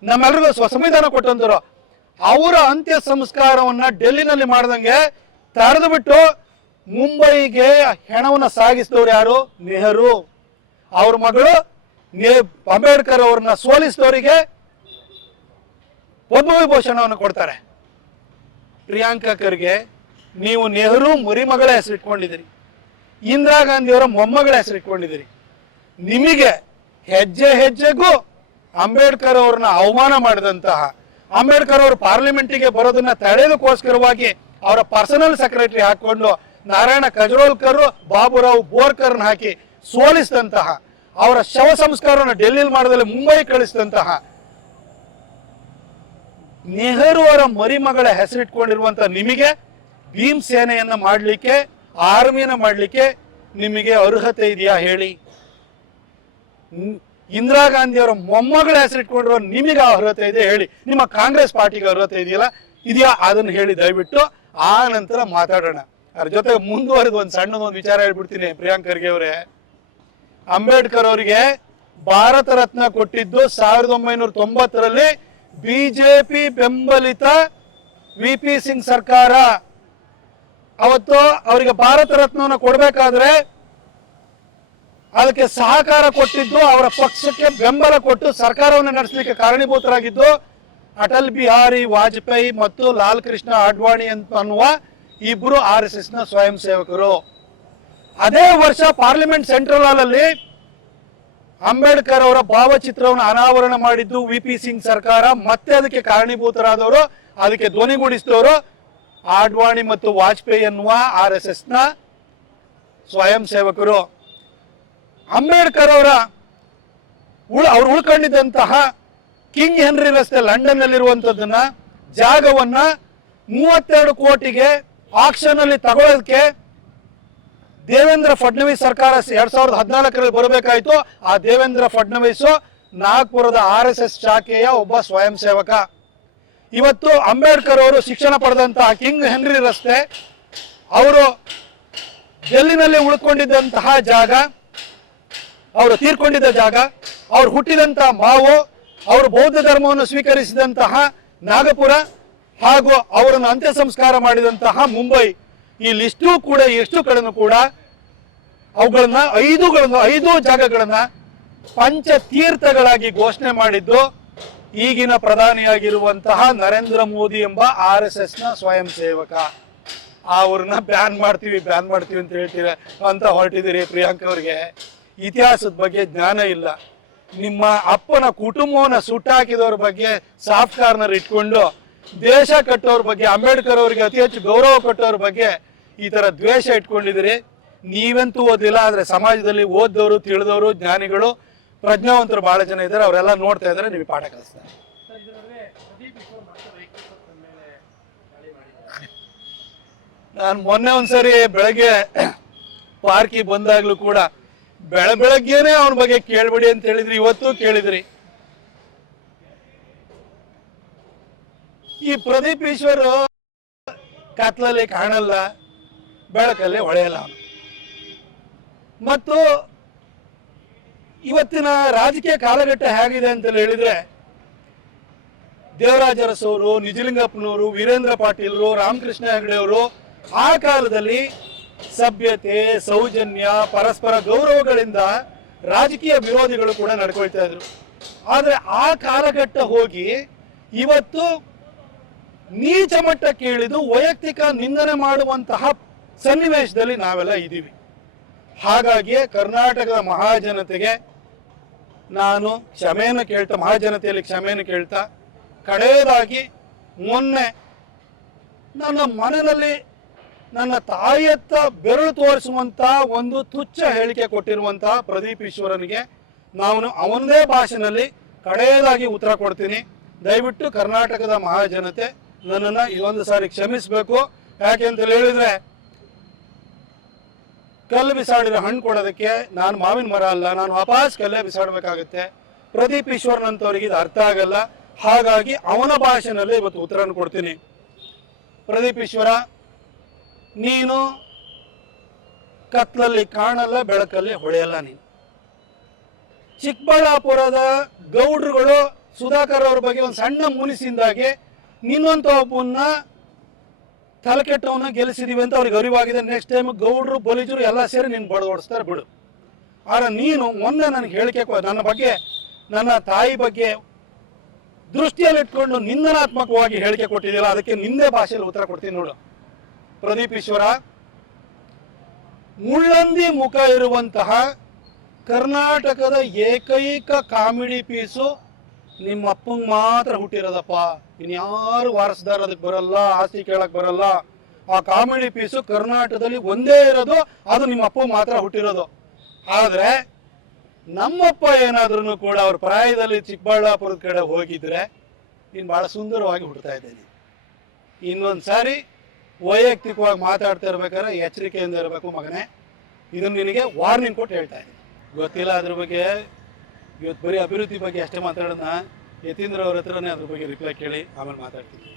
ನಮ್ಮೆಲ್ಲರಿಗೂ ಸಂವಿಧಾನ ಕೊಟ್ಟಂತವ್ರು. ಅವರ ಅಂತ್ಯ ಸಂಸ್ಕಾರವನ್ನ ಡೆಲ್ಲಿನಲ್ಲಿ ಮಾಡ್ದಂಗೆ ತಡೆದು ಬಿಟ್ಟು ಮುಂಬೈಗೆ ಹೆಣವನ್ನ ಸಾಗಿಸಿದವ್ರು ಯಾರು? ನೆಹರು. ಅವ್ರ ಮಗಳು ಅಂಬೇಡ್ಕರ್ ಅವ್ರನ್ನ ಸೋಲಿಸಿದವರಿಗೆ ಪದ್ಮವಿಭೂಷಣವನ್ನು ಕೊಡ್ತಾರೆ. ಪ್ರಿಯಾಂಕಾ ಖರ್ಗೆ, ನೀವು ನೆಹರು ಮರಿಮಗಳ ಹೆಸರಿಟ್ಕೊಂಡಿದ್ದೀರಿ, ಇಂದಿರಾ ಗಾಂಧಿ ಅವರ ಮೊಮ್ಮಗಳ ಹೆಸರಿಟ್ಕೊಂಡಿದ್ದೀರಿ. ನಿಮಗೆ ಹೆಜ್ಜೆ ಹೆಜ್ಜೆಗೂ ಅಂಬೇಡ್ಕರ್ ಅವ್ರನ್ನ ಅವಮಾನ ಮಾಡಿದಂತಹ, ಅಂಬೇಡ್ಕರ್ ಅವರು ಪಾರ್ಲಿಮೆಂಟಿಗೆ ಬರೋದನ್ನ ತಡೆಯೋದಕ್ಕೋಸ್ಕರವಾಗಿ ಅವರ ಪರ್ಸನಲ್ ಸೆಕ್ರೆಟರಿ ಹಾಕೊಂಡು ನಾರಾಯಣ ಕಜ್ರೋಲ್ಕರ್, ಬಾಬುರಾವ್ ಬೋರ್ಕರ್ನ ಹಾಕಿ ಸೋಲಿಸಿದಂತಹ, ಅವರ ಶವ ಸಂಸ್ಕಾರವನ್ನು ಡೆಲ್ಲಿಲಿ ಮಾಡದಲ್ಲಿ ಮುಂಬೈ ಕಳಿಸಿದಂತಹ ನೆಹರು ಅವರ ಮರಿಮಗಳ ಹೆಸರಿಟ್ಕೊಂಡಿರುವಂತಹ ನಿಮಗೆ ಭೀಮ್ ಸೇನೆಯನ್ನ ಮಾಡಲಿಕ್ಕೆ, ಆರ್ಮಿಯನ್ನ ಮಾಡಲಿಕ್ಕೆ ನಿಮಗೆ ಅರ್ಹತೆ ಇದೆಯಾ ಹೇಳಿ? ಇಂದಿರಾ ಗಾಂಧಿ ಅವರ ಮೊಮ್ಮಗಳ ಹೆಸರಿಟ್ಕೊಂಡಿರೋ ನಿಮಗೆ ಅರ್ಹತೆ ಇದೆ ಹೇಳಿ? ನಿಮ್ಮ ಕಾಂಗ್ರೆಸ್ ಪಾರ್ಟಿಗೆ ಅರ್ಹತೆ ಇದೆಯಾ? ಅದನ್ನು ಹೇಳಿ ದಯವಿಟ್ಟು. ಆ ನಂತರ ಮಾತಾಡೋಣ. ಅದ್ರ ಜೊತೆ ಮುಂದುವರೆದು ಒಂದು ಸಣ್ಣದೊಂದು ವಿಚಾರ ಹೇಳ್ಬಿಡ್ತೀನಿ. ಪ್ರಿಯಾಂಕಾ ಖರ್ಗೆ ಅವರೇ, ಅಂಬೇಡ್ಕರ್ ಅವರಿಗೆ ಭಾರತ ರತ್ನ ಕೊಟ್ಟಿದ್ದು 1990ರಲ್ಲಿ ಬಿಜೆಪಿ ಬೆಂಬಲಿತ VP ಸಿಂಗ್ ಸರ್ಕಾರ. ಅವತ್ತು ಅವರಿಗೆ ಭಾರತ ರತ್ನವನ್ನು ಕೊಡಬೇಕಾದ್ರೆ ಅದಕ್ಕೆ ಸಹಕಾರ ಕೊಟ್ಟಿದ್ದು, ಅವರ ಪಕ್ಷಕ್ಕೆ ಬೆಂಬಲ ಕೊಟ್ಟು ಸರ್ಕಾರವನ್ನು ನಡೆಸಲಿಕ್ಕೆ ಕಾರಣೀಭೂತರಾಗಿದ್ದು ಅಟಲ್ ಬಿಹಾರಿ ವಾಜಪೇಯಿ ಮತ್ತು ಲಾಲ್ ಕೃಷ್ಣ ಅಡ್ವಾಣಿ ಅನ್ನುವ ಇಬ್ಬರು RSSನ ಸ್ವಯಂ ಸೇವಕರು. ಅದೇ ವರ್ಷ ಪಾರ್ಲಿಮೆಂಟ್ ಸೆಂಟ್ರಲ್ ಹಾಲ್ ಅಲ್ಲಿ ಅಂಬೇಡ್ಕರ್ ಅವರ ಭಾವಚಿತ್ರವನ್ನು ಅನಾವರಣ ಮಾಡಿದ್ದು VP ಸಿಂಗ್ ಸರ್ಕಾರ. ಮತ್ತೆ ಅದಕ್ಕೆ ಕಾರಣೀಭೂತರಾದವರು, ಅದಕ್ಕೆ ಧ್ವನಿಗೂಡಿಸಿದವರು ಅಡ್ವಾಣಿ ಮತ್ತು ವಾಜಪೇಯಿ ಎನ್ನುವ RSSನ ಸ್ವಯಂ ಸೇವಕರು. ಅಂಬೇಡ್ಕರ್ ಅವರು ಉಳ್ಕೊಂಡಿದ್ದಂತಹ ಕಿಂಗ್ ಹೆನ್ರಿ ರಸ್ತೆ ಲಂಡನ್ ನಲ್ಲಿರುವಂತದ್ದನ್ನ ಜಾಗವನ್ನ 32 ಕೋಟಿಗೆ ಆಕ್ಷನ್ ಅಲ್ಲಿ ತಗೊಳ್ಳೋದಕ್ಕೆ ದೇವೇಂದ್ರ ಫಡ್ನವೀಸ್ ಸರ್ಕಾರ 2014ರಲ್ಲಿ ಬರಬೇಕಾಯಿತು. ಆ ದೇವೇಂದ್ರ ಫಡ್ನವೀಸ್ ನಾಗ್ಪುರದ RSS ಶಾಖೆಯ ಒಬ್ಬ ಸ್ವಯಂ ಸೇವಕ. ಇವತ್ತು ಅಂಬೇಡ್ಕರ್ ಅವರು ಶಿಕ್ಷಣ ಪಡೆದಂತಹ ಕಿಂಗ್ ಹೆನ್ರಿ ರಸ್ತೆ, ಅವರು ಡೆಲ್ಲಿನಲ್ಲಿ ಉಳ್ಕೊಂಡಿದ್ದಂತಹ ಜಾಗ, ಅವರು ತೀರ್ಕೊಂಡಿದ್ದ ಜಾಗ, ಅವರು ಹುಟ್ಟಿದಂತಹ ಮಾವು, ಅವರು ಬೌದ್ಧ ಧರ್ಮವನ್ನು ಸ್ವೀಕರಿಸಿದಂತಹ ನಾಗಪುರ ಹಾಗೂ ಅವರನ್ನು ಅಂತ್ಯ ಸಂಸ್ಕಾರ ಮಾಡಿದಂತಹ ಮುಂಬೈ, ಈ ಲಿಸ್ಟು ಕೂಡ ಎಷ್ಟು ಕಡೆನೂ ಕೂಡ ಅವುಗಳನ್ನ 5 ಜಾಗಗಳನ್ನ ಪಂಚತೀರ್ಥಗಳಾಗಿ ಘೋಷಣೆ ಮಾಡಿದ್ದು ಈಗಿನ ಪ್ರಧಾನಿಯಾಗಿರುವಂತಹ ನರೇಂದ್ರ ಮೋದಿ ಎಂಬ RSSನ ಸ್ವಯಂ ಸೇವಕ. ಅವ್ರನ್ನ ಬ್ಯಾನ್ ಮಾಡ್ತೀವಿ ಅಂತ ಹೇಳ್ತೀರ ಅಂತ ಹೊರಟಿದ್ದೀರಿ. ಪ್ರಿಯಾಂಕ ಅವರಿಗೆ ಇತಿಹಾಸದ ಬಗ್ಗೆ ಜ್ಞಾನ ಇಲ್ಲ. ನಿಮ್ಮ ಅಪ್ಪನ ಕುಟುಂಬವನ್ನ ಸುಟ್ಟಾಕಿದವ್ರ ಬಗ್ಗೆ ಸಾಫ್ಟ್ ಕಾರ್ನರ್ ಇಟ್ಕೊಂಡು ದೇಶ ಕಟ್ಟೋರ ಬಗ್ಗೆ, ಅಂಬೇಡ್ಕರ್ ಅವರಿಗೆ ಅತಿ ಹೆಚ್ಚು ಗೌರವ ಕೊಟ್ಟವ್ರ ಬಗ್ಗೆ ಈ ತರ ದ್ವೇಷ ಇಟ್ಕೊಂಡಿದ್ದೀರಿ. ನೀವಂತೂ ಓದಿಲ್ಲ, ಆದ್ರೆ ಸಮಾಜದಲ್ಲಿ ಓದ್ದವರು, ತಿಳಿದವರು, ಜ್ಞಾನಿಗಳು, ಪ್ರಜ್ಞಾವಂತರು ಬಹಳ ಜನ ಇದ್ದಾರೆ. ಅವರೆಲ್ಲ ನೋಡ್ತಾ ಇದ್ದಾರೆ, ನೀವು ಪಾಠ ಕಲಿಸ್ತಾರೆ. ನಾನು ಮೊನ್ನೆ ಒಂದ್ಸರಿ ಬೆಳಗ್ಗೆ ಪಾರ್ಕಿಗೆ ಬಂದಾಗ್ಲೂ ಕೂಡ ಬೆಳಗ್ಗೆನೆ ಅವನ ಬಗ್ಗೆ ಕೇಳ್ಬಿಡಿ ಅಂತ ಹೇಳಿದ್ರಿ. ಇವತ್ತು ಕೇಳಿದ್ರಿ. ಈ ಪ್ರದೀಪ್ ಈಶ್ವರ್ ಕತ್ಲಲ್ಲಿ ಕಾಣಲ್ಲ, ಬೆಳಕಲ್ಲಿ ಹೊಳೆಯಲ್ಲ ಅವನು. ಮತ್ತು ಇವತ್ತಿನ ರಾಜಕೀಯ ಕಾಲಘಟ್ಟ ಹೇಗಿದೆ ಅಂತ ಹೇಳಿದ್ರೆ, ದೇವರಾಜ ಅರಸವರು, ನಿಜಲಿಂಗಪ್ಪನವರು, ವೀರೇಂದ್ರ ಪಾಟೀಲ್ರು, ರಾಮಕೃಷ್ಣ ಹೆಗಡೆ ಅವರು ಆ ಕಾಲದಲ್ಲಿ ಸಭ್ಯತೆ, ಸೌಜನ್ಯ, ಪರಸ್ಪರ ಗೌರವಗಳಿಂದ ರಾಜಕೀಯ ವಿರೋಧಿಗಳು ಕೂಡ ನಡ್ಕೊಳ್ತಾ ಇದ್ರು. ಆದ್ರೆ ಆ ಕಾಲಘಟ್ಟ ಹೋಗಿ ಇವತ್ತು ನೀಚ ಮಟ್ಟಕ್ಕೆ ಇಳಿದು ವೈಯಕ್ತಿಕ ನಿಂದನೆ ಮಾಡುವಂತಹ ಸನ್ನಿವೇಶದಲ್ಲಿ ನಾವೆಲ್ಲ ಇದ್ದೀವಿ. ಹಾಗಾಗಿ ಕರ್ನಾಟಕದ ಮಹಾಜನತೆಗೆ ನಾನು ಮಹಾಜನತೆಯಲ್ಲಿ ಕ್ಷಮೆಯನ್ನು ಕೇಳ್ತಾ, ಕಡೆಯದಾಗಿ ಮೊನ್ನೆ ನನ್ನ ಮನೆಯಲ್ಲಿ ನನ್ನ ತಾಯಿಯತ್ತ ಬೆರಳು ತೋರಿಸುವಂತ ಒಂದು ತುಚ್ಛ ಹೇಳಿಕೆ ಕೊಟ್ಟಿರುವಂತಹ ಪ್ರದೀಪ್ ಈಶ್ವರನಿಗೆ ನಾನು ಅವನದೇ ಭಾಷೆನಲ್ಲಿ ಕಡೆಯದಾಗಿ ಉತ್ತರ ಕೊಡ್ತೀನಿ. ದಯವಿಟ್ಟು ಕರ್ನಾಟಕದ ಮಹಾಜನತೆ ನನ್ನನ್ನು ಇದೊಂದು ಸಾರಿ ಕ್ಷಮಿಸಬೇಕು. ಯಾಕೆ ಅಂತ ಹೇಳಿದ್ರೆ, ಕಲ್ಲು ಬಿಸಾಡಿದ್ರೆ ಹಣ್ಣು ಕೊಡೋದಕ್ಕೆ ನಾನು ಮಾವಿನ ಮರ ಅಲ್ಲ, ನಾನು ವಾಪಸ್ ಕಲ್ಲೇ ಬಿಸಾಡಬೇಕಾಗುತ್ತೆ. ಪ್ರದೀಪ್ ಈಶ್ವರನಂತವರಿಗೆ ಇದು ಅರ್ಥ ಆಗಲ್ಲ. ಹಾಗಾಗಿ ಅವನ ಭಾಷೆನಲ್ಲಿ ಇವತ್ತು ಉತ್ತರವನ್ನು ಕೊಡ್ತೀನಿ. ಪ್ರದೀಪ್ ಈಶ್ವರ, ನೀನು ಕತ್ಲಲ್ಲಿ ಕಾಣಲ್ಲ, ಬೆಳಕಲ್ಲಿ ಹೊಳೆಯಲ್ಲ. ನೀನು ಚಿಕ್ಕಬಳ್ಳಾಪುರದ ಗೌಡ್ರುಗಳು ಸುಧಾಕರ್ ಅವ್ರ ಬಗ್ಗೆ ಒಂದು ಸಣ್ಣ ಮುನಿಸಿಂದಾಗಿ ನಿನ್ನಂತ ಒಬ್ಬನ್ನ ತಲೆಕೆಟ್ಟವನ್ನ ಗೆಲ್ಲಿಸಿದೀವಿ ಅಂತ ಅವ್ರಿಗೆ ಅರಿವಾಗಿದೆ. ನೆಕ್ಸ್ಟ್ ಟೈಮ್ ಗೌಡ್ರು, ಬಲಿಜರು ಎಲ್ಲ ಸೇರಿ ನಿನ್ನ ಬಡದೋಡಿಸ್ತಾರೆ ಬಿಡು. ಆದ್ರೆ ನೀನು ಮೊನ್ನೆ ನನಗೆ ಹೇಳಿಕೆ, ನನ್ನ ಬಗ್ಗೆ, ನನ್ನ ತಾಯಿ ಬಗ್ಗೆ ದೃಷ್ಟಿಯಲ್ಲಿ ಇಟ್ಕೊಂಡು ನಿಂದನಾತ್ಮಕವಾಗಿ ಹೇಳಿಕೆ ಕೊಟ್ಟಿದೆಯಲ್ಲ, ಅದಕ್ಕೆ ನಿಂದೇ ಭಾಷೆಯಲ್ಲಿ ಉತ್ತರ ಕೊಡ್ತೀನಿ ನೋಡು. ಪ್ರದೀಪ್ ಈಶ್ವರ, ಮುಳ್ಳಂದಿ ಮುಖ ಇರುವಂತಹ ಕರ್ನಾಟಕದ ಏಕೈಕ ಕಾಮಿಡಿ ಪೀಸು ನಿಮ್ಮ ಅಪ್ಪಂಗೆ ಮಾತ್ರ ಹುಟ್ಟಿರೋದಪ್ಪ. ಇನ್ಯಾರು ವಾರಸದಾರ ಅದಕ್ಕೆ ಬರಲ್ಲ, ಆಸ್ತಿ ಕೇಳಕ್ ಬರಲ್ಲ. ಆ ಕಾಮಿಡಿ ಪೀಸು ಕರ್ನಾಟಕದಲ್ಲಿ ಒಂದೇ ಇರೋದು, ಅದು ನಿಮ್ಮ ಅಪ್ಪ ಮಾತ್ರ ಹುಟ್ಟಿರೋದು. ಆದ್ರೆ ನಮ್ಮಪ್ಪ ಏನಾದ್ರೂ ಕೂಡ ಅವ್ರ ಪ್ರಾಯದಲ್ಲಿ ಚಿಕ್ಕಬಳ್ಳಾಪುರದ ಕಡೆ ಹೋಗಿದ್ರೆ ನೀನು ಬಹಳ ಸುಂದರವಾಗಿ ಹುಡ್ತಾ ಇದ್ದೇನೆ. ಇನ್ನೊಂದು ಸಾರಿ ವೈಯಕ್ತಿಕವಾಗಿ ಮಾತಾಡ್ತಾ ಇರ್ಬೇಕಾದ್ರೆ ಎಚ್ಚರಿಕೆಯಿಂದ ಇರಬೇಕು ಮಗನೇ. ಇದನ್ನು ನಿನಗೆ ವಾರ್ನಿಂಗ್ ಕೊಟ್ಟು ಹೇಳ್ತಾ ಇದ್ದೀನಿ. ಗೊತ್ತಿಲ್ಲ ಅದ್ರ ಬಗ್ಗೆ. ಇವತ್ತು ಬರೀ ಅಭಿವೃದ್ಧಿ ಬಗ್ಗೆ ಅಷ್ಟೇ ಮಾತಾಡೋಣ. ಯತೀಂದ್ರ ಅವ್ರ ಹತ್ರನೇ ಅದ್ರ ಬಗ್ಗೆ ರಿಪ್ಲೈ ಕೇಳಿ ಆಮೇಲೆ ಮಾತಾಡ್ತೀನಿ.